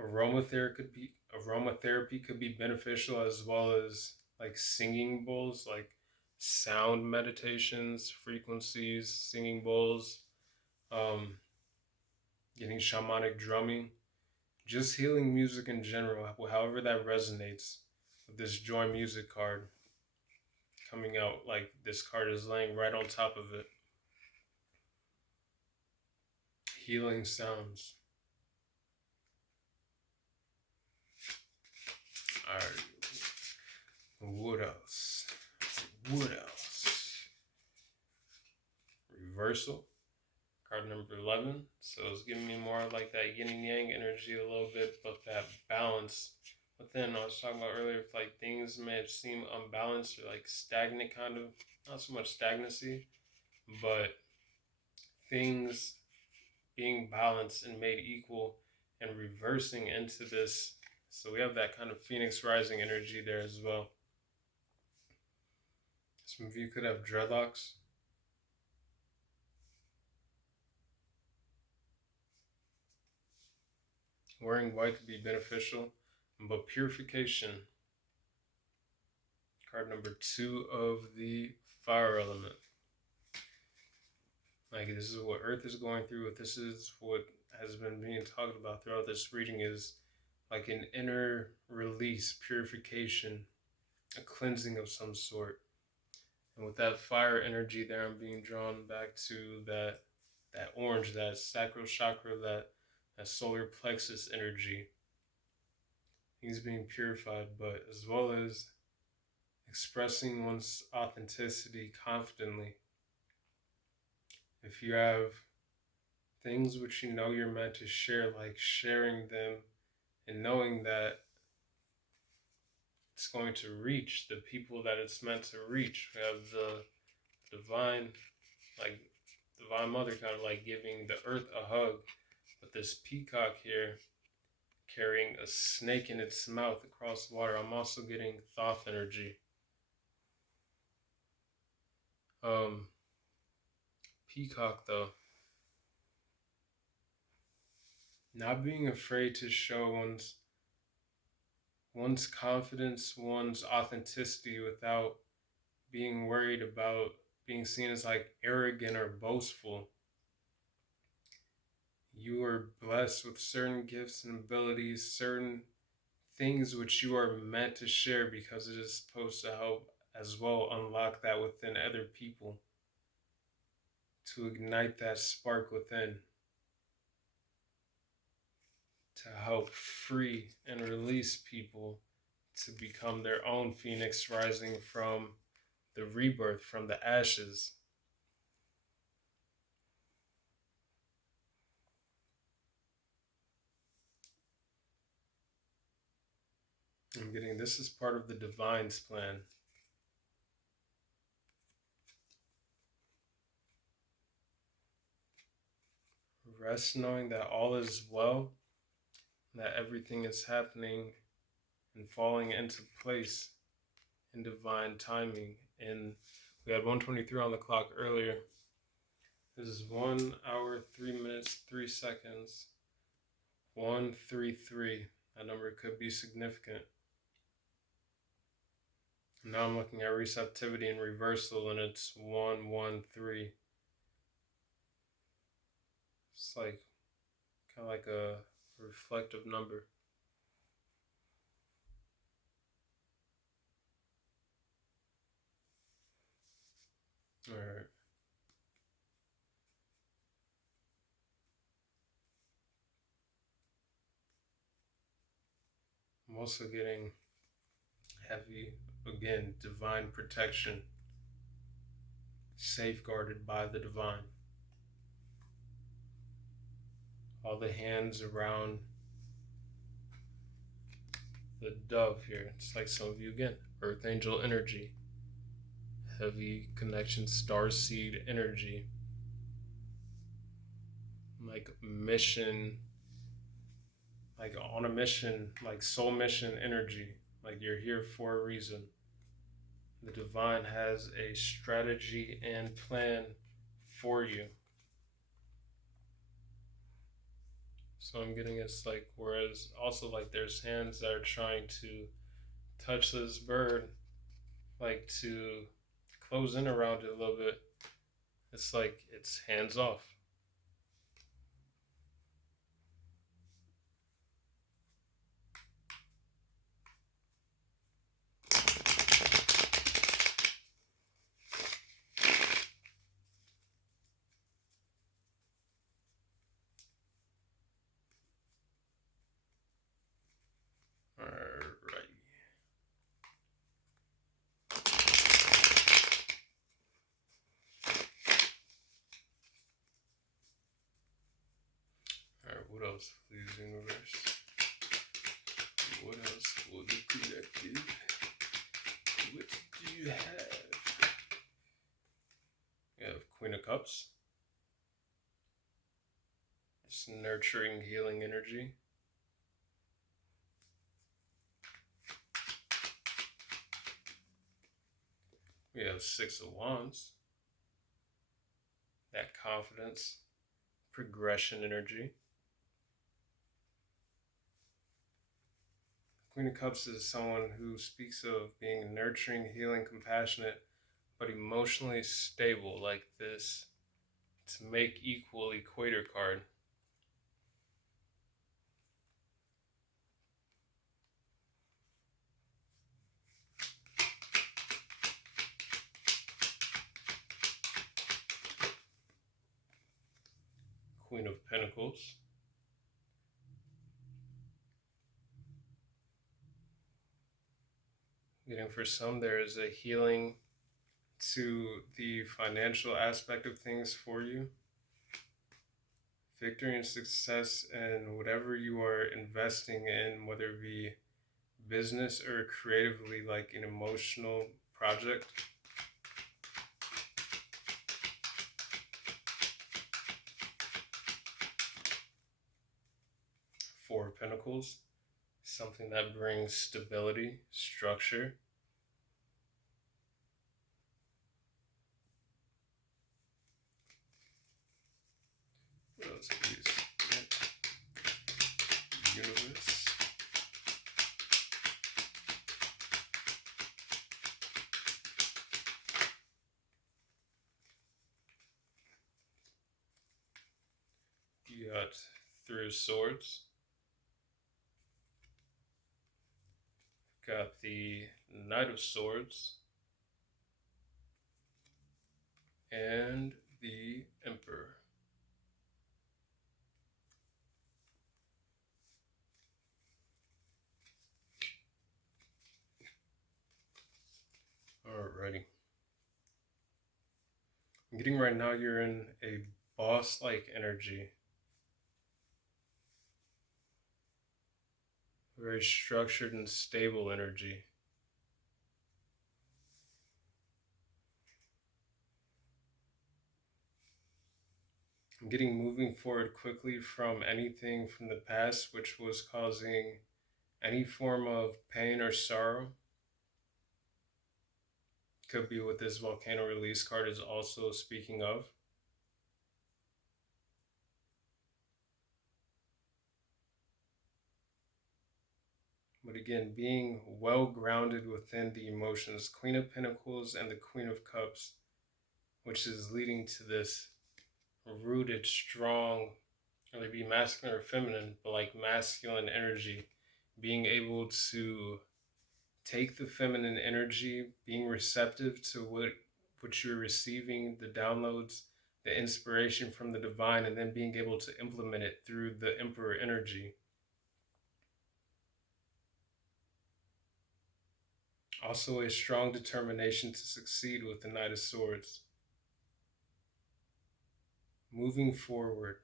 Aromatherapy could be beneficial, as well as like singing bowls, like sound meditations, frequencies, singing bowls, getting shamanic drumming, just healing music in general, however that resonates with this joy music card coming out. Like this card is laying right on top of it. Healing sounds. All right. What else? What else? Reversal. Card number 11. So it's giving me more like that yin and yang energy a little bit, but that balance within. I was talking about earlier, if like things may have seemed unbalanced or like stagnant, kind of, not so much stagnancy, but things being balanced and made equal and reversing into this. So we have that kind of Phoenix rising energy there as well. Some of you could have dreadlocks. Wearing white could be beneficial, but purification. Card number 2 of the fire element. Like, this is what Earth is going through. This is what has been being talked about throughout this reading, is like an inner release, purification, a cleansing of some sort. And with that fire energy there, I'm being drawn back to that orange, that sacral chakra, that solar plexus energy. He's being purified, but as well as expressing one's authenticity confidently. If you have things which you know you're meant to share, like sharing them and knowing that it's going to reach the people that it's meant to reach. We have the divine mother kind of like giving the earth a hug, but this peacock here carrying a snake in its mouth across the water. I'm also getting Thoth energy. Peacock though, not being afraid to show one's confidence, one's authenticity without being worried about being seen as like arrogant or boastful. You are blessed with certain gifts and abilities, certain things which you are meant to share, because it is supposed to help as well unlock that within other people, to ignite that spark within, to help free and release people to become their own phoenix rising from the rebirth, from the ashes. I'm getting, this is part of the divine's plan. Rest knowing that all is well, that everything is happening and falling into place in divine timing. And we had 1:23 on the clock earlier. This is 1 hour, 3 minutes, 3 seconds. 133. That number could be significant. Now I'm looking at receptivity and reversal, and it's 113. It's like kind of like a reflective number. All right. I'm also getting heavy, again, divine protection, safeguarded by the divine. All the hands around the dove here. It's like some of you, again, earth angel energy, heavy connection, starseed energy, like mission, like on a mission, like soul mission energy, like you're here for a reason. The divine has a strategy and plan for you. So I'm getting, it's like, whereas also like there's hands that are trying to touch this bird, like to close in around it a little bit. It's like it's hands off. Alright, what else? Please, universe. What else? Just for the collective. What do you have? We have Queen of Cups. It's nurturing, healing energy. We have Six of Wands. That confidence, progression energy. Queen of Cups is someone who speaks of being nurturing, healing, compassionate, but emotionally stable, like this to make equal equator card. Queen of Pentacles. Getting for some, there is a healing to the financial aspect of things for you. Victory and success in whatever you are investing in, whether it be business or creatively, like an emotional project. Four of Pentacles, something that brings stability, structure. What else, please? Universe. You got Three of Swords. Got the Knight of Swords. And the Emperor. Alrighty. I'm getting right now you're in a boss-like energy. Very structured and stable energy. I'm getting moving forward quickly from anything from the past which was causing any form of pain or sorrow. Could be what this volcano release card is also speaking of. But again, being well grounded within the emotions, Queen of Pentacles and the Queen of Cups, which is leading to this rooted, strong, whether it be masculine or feminine, but like masculine energy, being able to take the feminine energy, being receptive to what you're receiving, the downloads, the inspiration from the divine, and then being able to implement it through the Emperor energy. Also a strong determination to succeed with the Knight of Swords. Moving forward.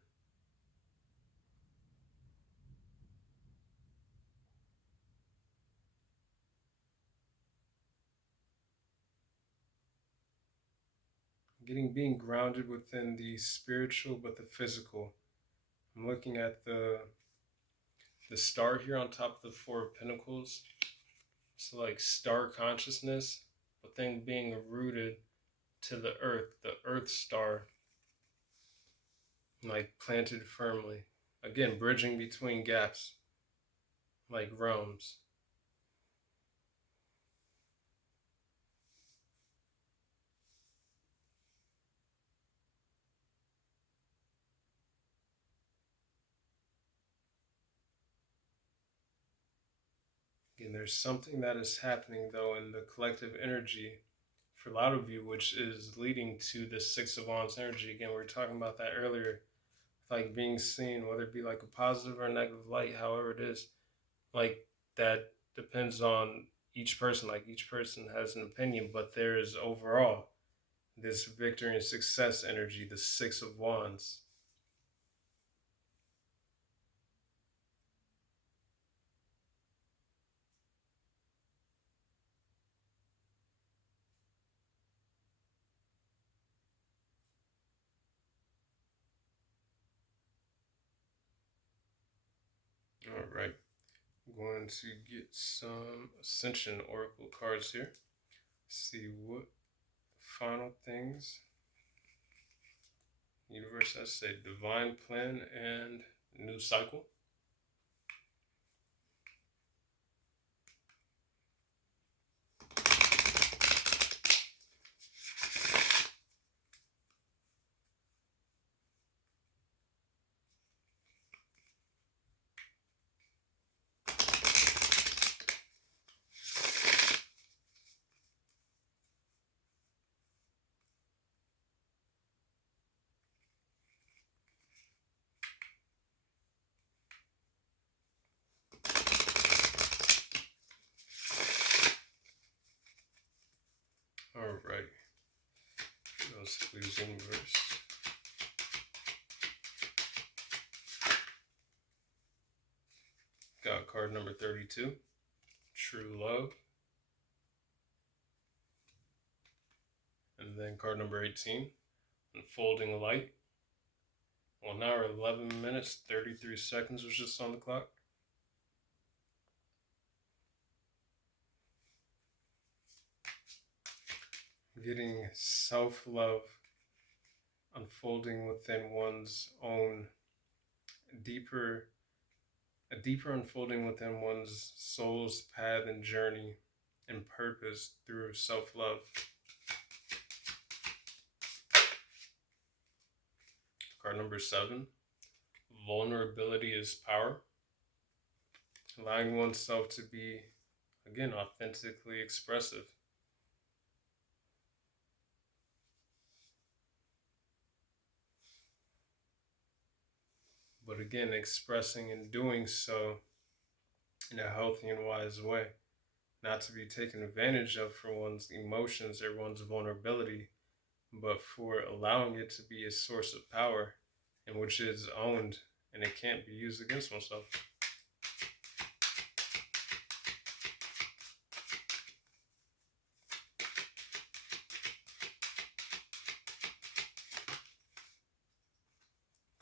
Being grounded within the spiritual but the physical. I'm looking at the star here on top of the Four of Pentacles. So like star consciousness, but then being rooted to the earth star, like planted firmly. Again, bridging between gaps, like realms. Again, there's something that is happening though in the collective energy for a lot of you, which is leading to the Six of Wands energy. Again, we were talking about that earlier, like being seen, whether it be like a positive or a negative light, however it is, like that depends on each person. Like each person has an opinion, but there is overall this victory and success energy, the Six of Wands. going to get some Ascension Oracle cards here. See what final things universe has to say. Divine plan and new cycle. Alright. What else, please, universe? Got card number 32. True love. And then card number 18. Unfolding light. 1 hour, 11 minutes, 33 seconds was just on the clock. Getting self-love unfolding within one's own a deeper unfolding within one's soul's path and journey and purpose through self-love. Card number 7. Vulnerability is power. Allowing oneself to be, again, authentically expressive. But again, expressing and doing so in a healthy and wise way. Not to be taken advantage of for one's emotions or one's vulnerability, but for allowing it to be a source of power in which it is owned and it can't be used against oneself.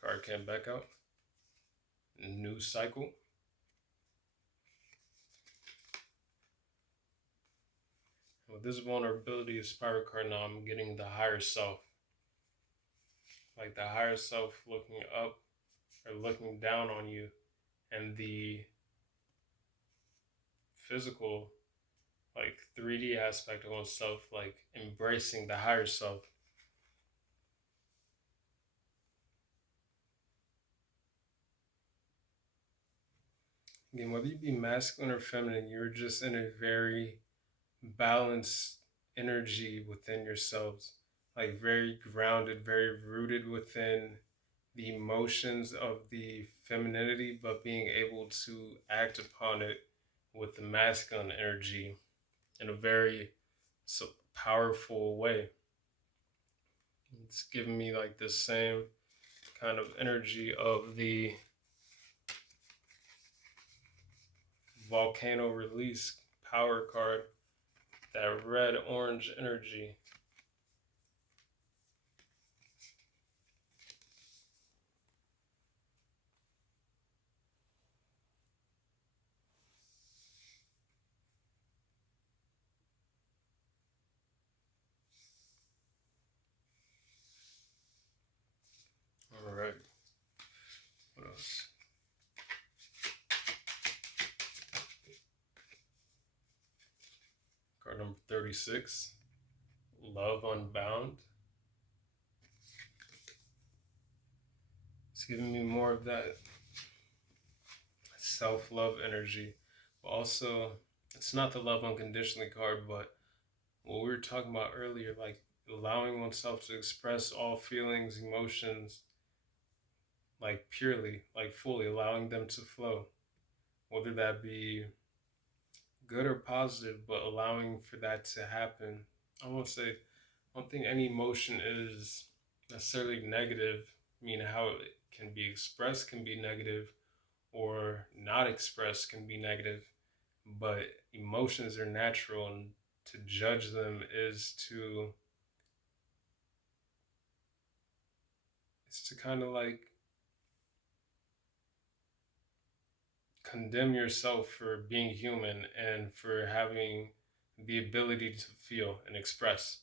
Card came back out. New cycle. With this vulnerability is power card now, I'm getting the higher self. Like the higher self looking up or looking down on you, and the physical, like 3D aspect of oneself, like embracing the higher self. Again, whether you be masculine or feminine, you're just in a very balanced energy within yourselves, like very grounded, very rooted within the emotions of the femininity, but being able to act upon it with the masculine energy in a very powerful way. It's giving me like the same kind of energy of the volcano release power card, that red orange energy. All right. What else? Card number 36. Love Unbound. It's giving me more of that self-love energy. But also, it's not the love unconditionally card, but what we were talking about earlier, like allowing oneself to express all feelings, emotions, like purely, like fully, allowing them to flow, whether that be good or positive, but allowing for that to happen. I won't say, I don't think any emotion is necessarily negative, meaning how it can be expressed can be negative or not expressed can be negative, but emotions are natural, and to judge them is to kind of like condemn yourself for being human and for having the ability to feel and express.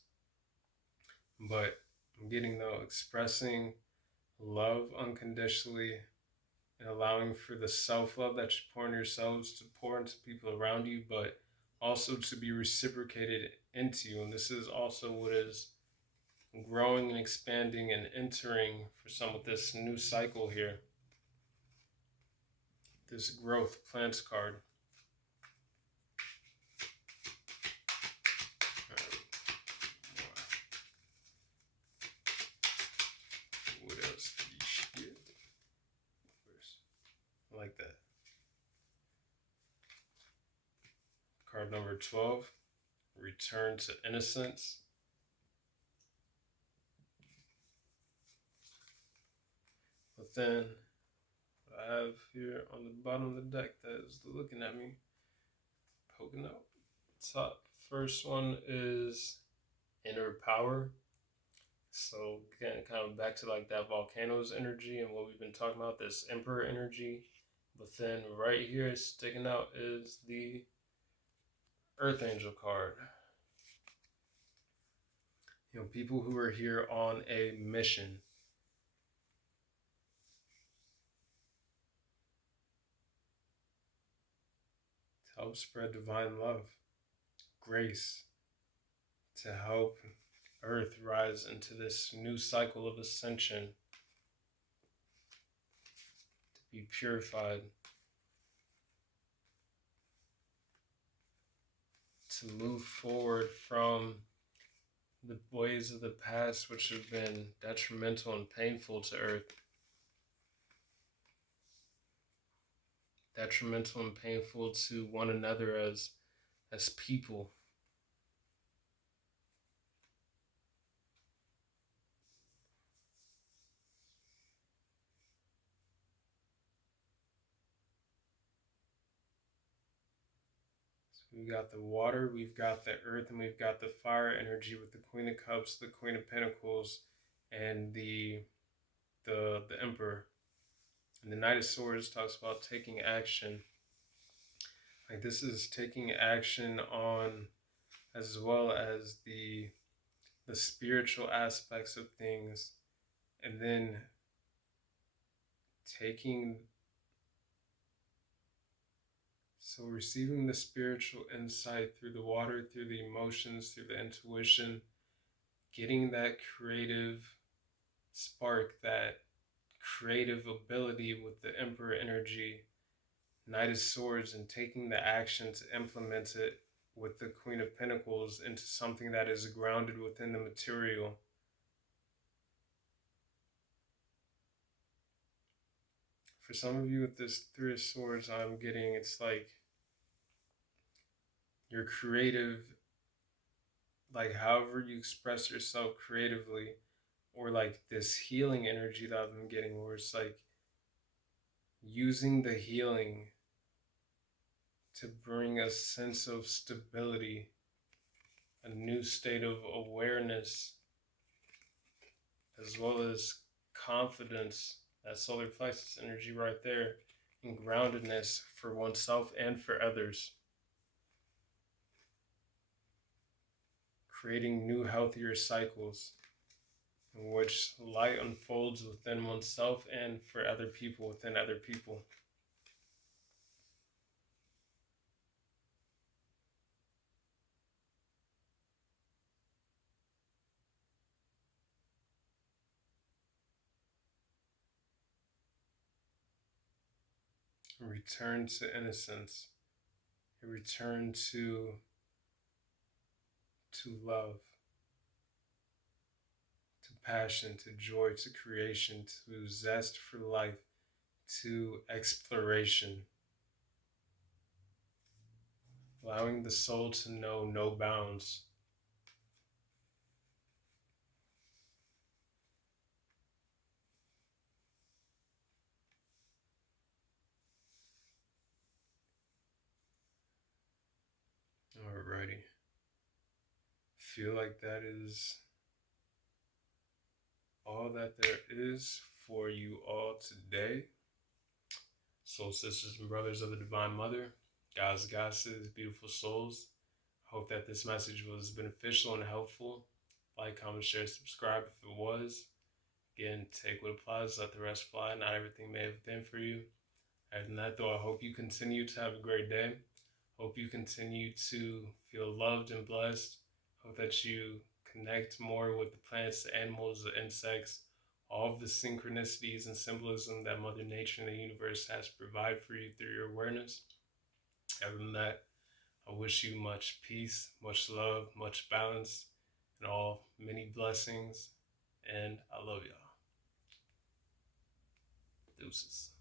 But I'm getting though expressing love unconditionally and allowing for the self love that you pour in yourselves to pour into people around you, but also to be reciprocated into you. And this is also what is growing and expanding and entering for some of this new cycle here. This growth plants card. What else did you get? I like that. Card number 12, return to innocence. But then what I have here on the bottom of the deck that is looking at me, poking out. Top first one is inner power. So again, kind of back to like that volcanoes energy and what we've been talking about, this emperor energy. But then right here sticking out is the Earth Angel card. You know, people who are here on a mission. To help spread divine love, grace, to help Earth rise into this new cycle of ascension, to be purified, to move forward from the ways of the past which have been detrimental and painful to Earth. Detrimental and painful to one another as people. We've got the water, we've got the earth, and we've got the fire energy with the Queen of Cups, the Queen of Pentacles, and the Emperor. And the Knight of Swords talks about taking action. Like this is taking action on, as well as the spiritual aspects of things, and then receiving the spiritual insight through the water, through the emotions, through the intuition, getting that creative spark, that creative ability with the Emperor energy, Knight of Swords, and taking the action to implement it with the Queen of Pentacles into something that is grounded within the material. For some of you with this Three of Swords, I'm getting, it's like you're creative, like however you express yourself creatively, or like this healing energy that I've been getting, where it's like using the healing to bring a sense of stability, a new state of awareness, as well as confidence, that solar plexus energy right there, and groundedness for oneself and for others. Creating new, healthier cycles in which light unfolds within oneself and for other people, within other people. A return to innocence, a return to love, to passion, to joy, to creation, to zest for life, to exploration. Allowing the soul to know no bounds. Alrighty. Feel like that is all that there is for you all today. soul sisters and brothers of the Divine Mother, gods, goddesses, beautiful souls. I hope that this message was beneficial and helpful. Like, comment, share, subscribe if it was. Again, take what applies, let the rest fly. Not everything may have been for you. Other than that, though, I hope you continue to have a great day. Hope you continue to feel loved and blessed. Hope that you connect more with the plants, the animals, the insects, all of the synchronicities and symbolism that Mother Nature and the universe has provided for you through your awareness. Other than that, I wish you much peace, much love, much balance, and all many blessings. And I love y'all. Deuces.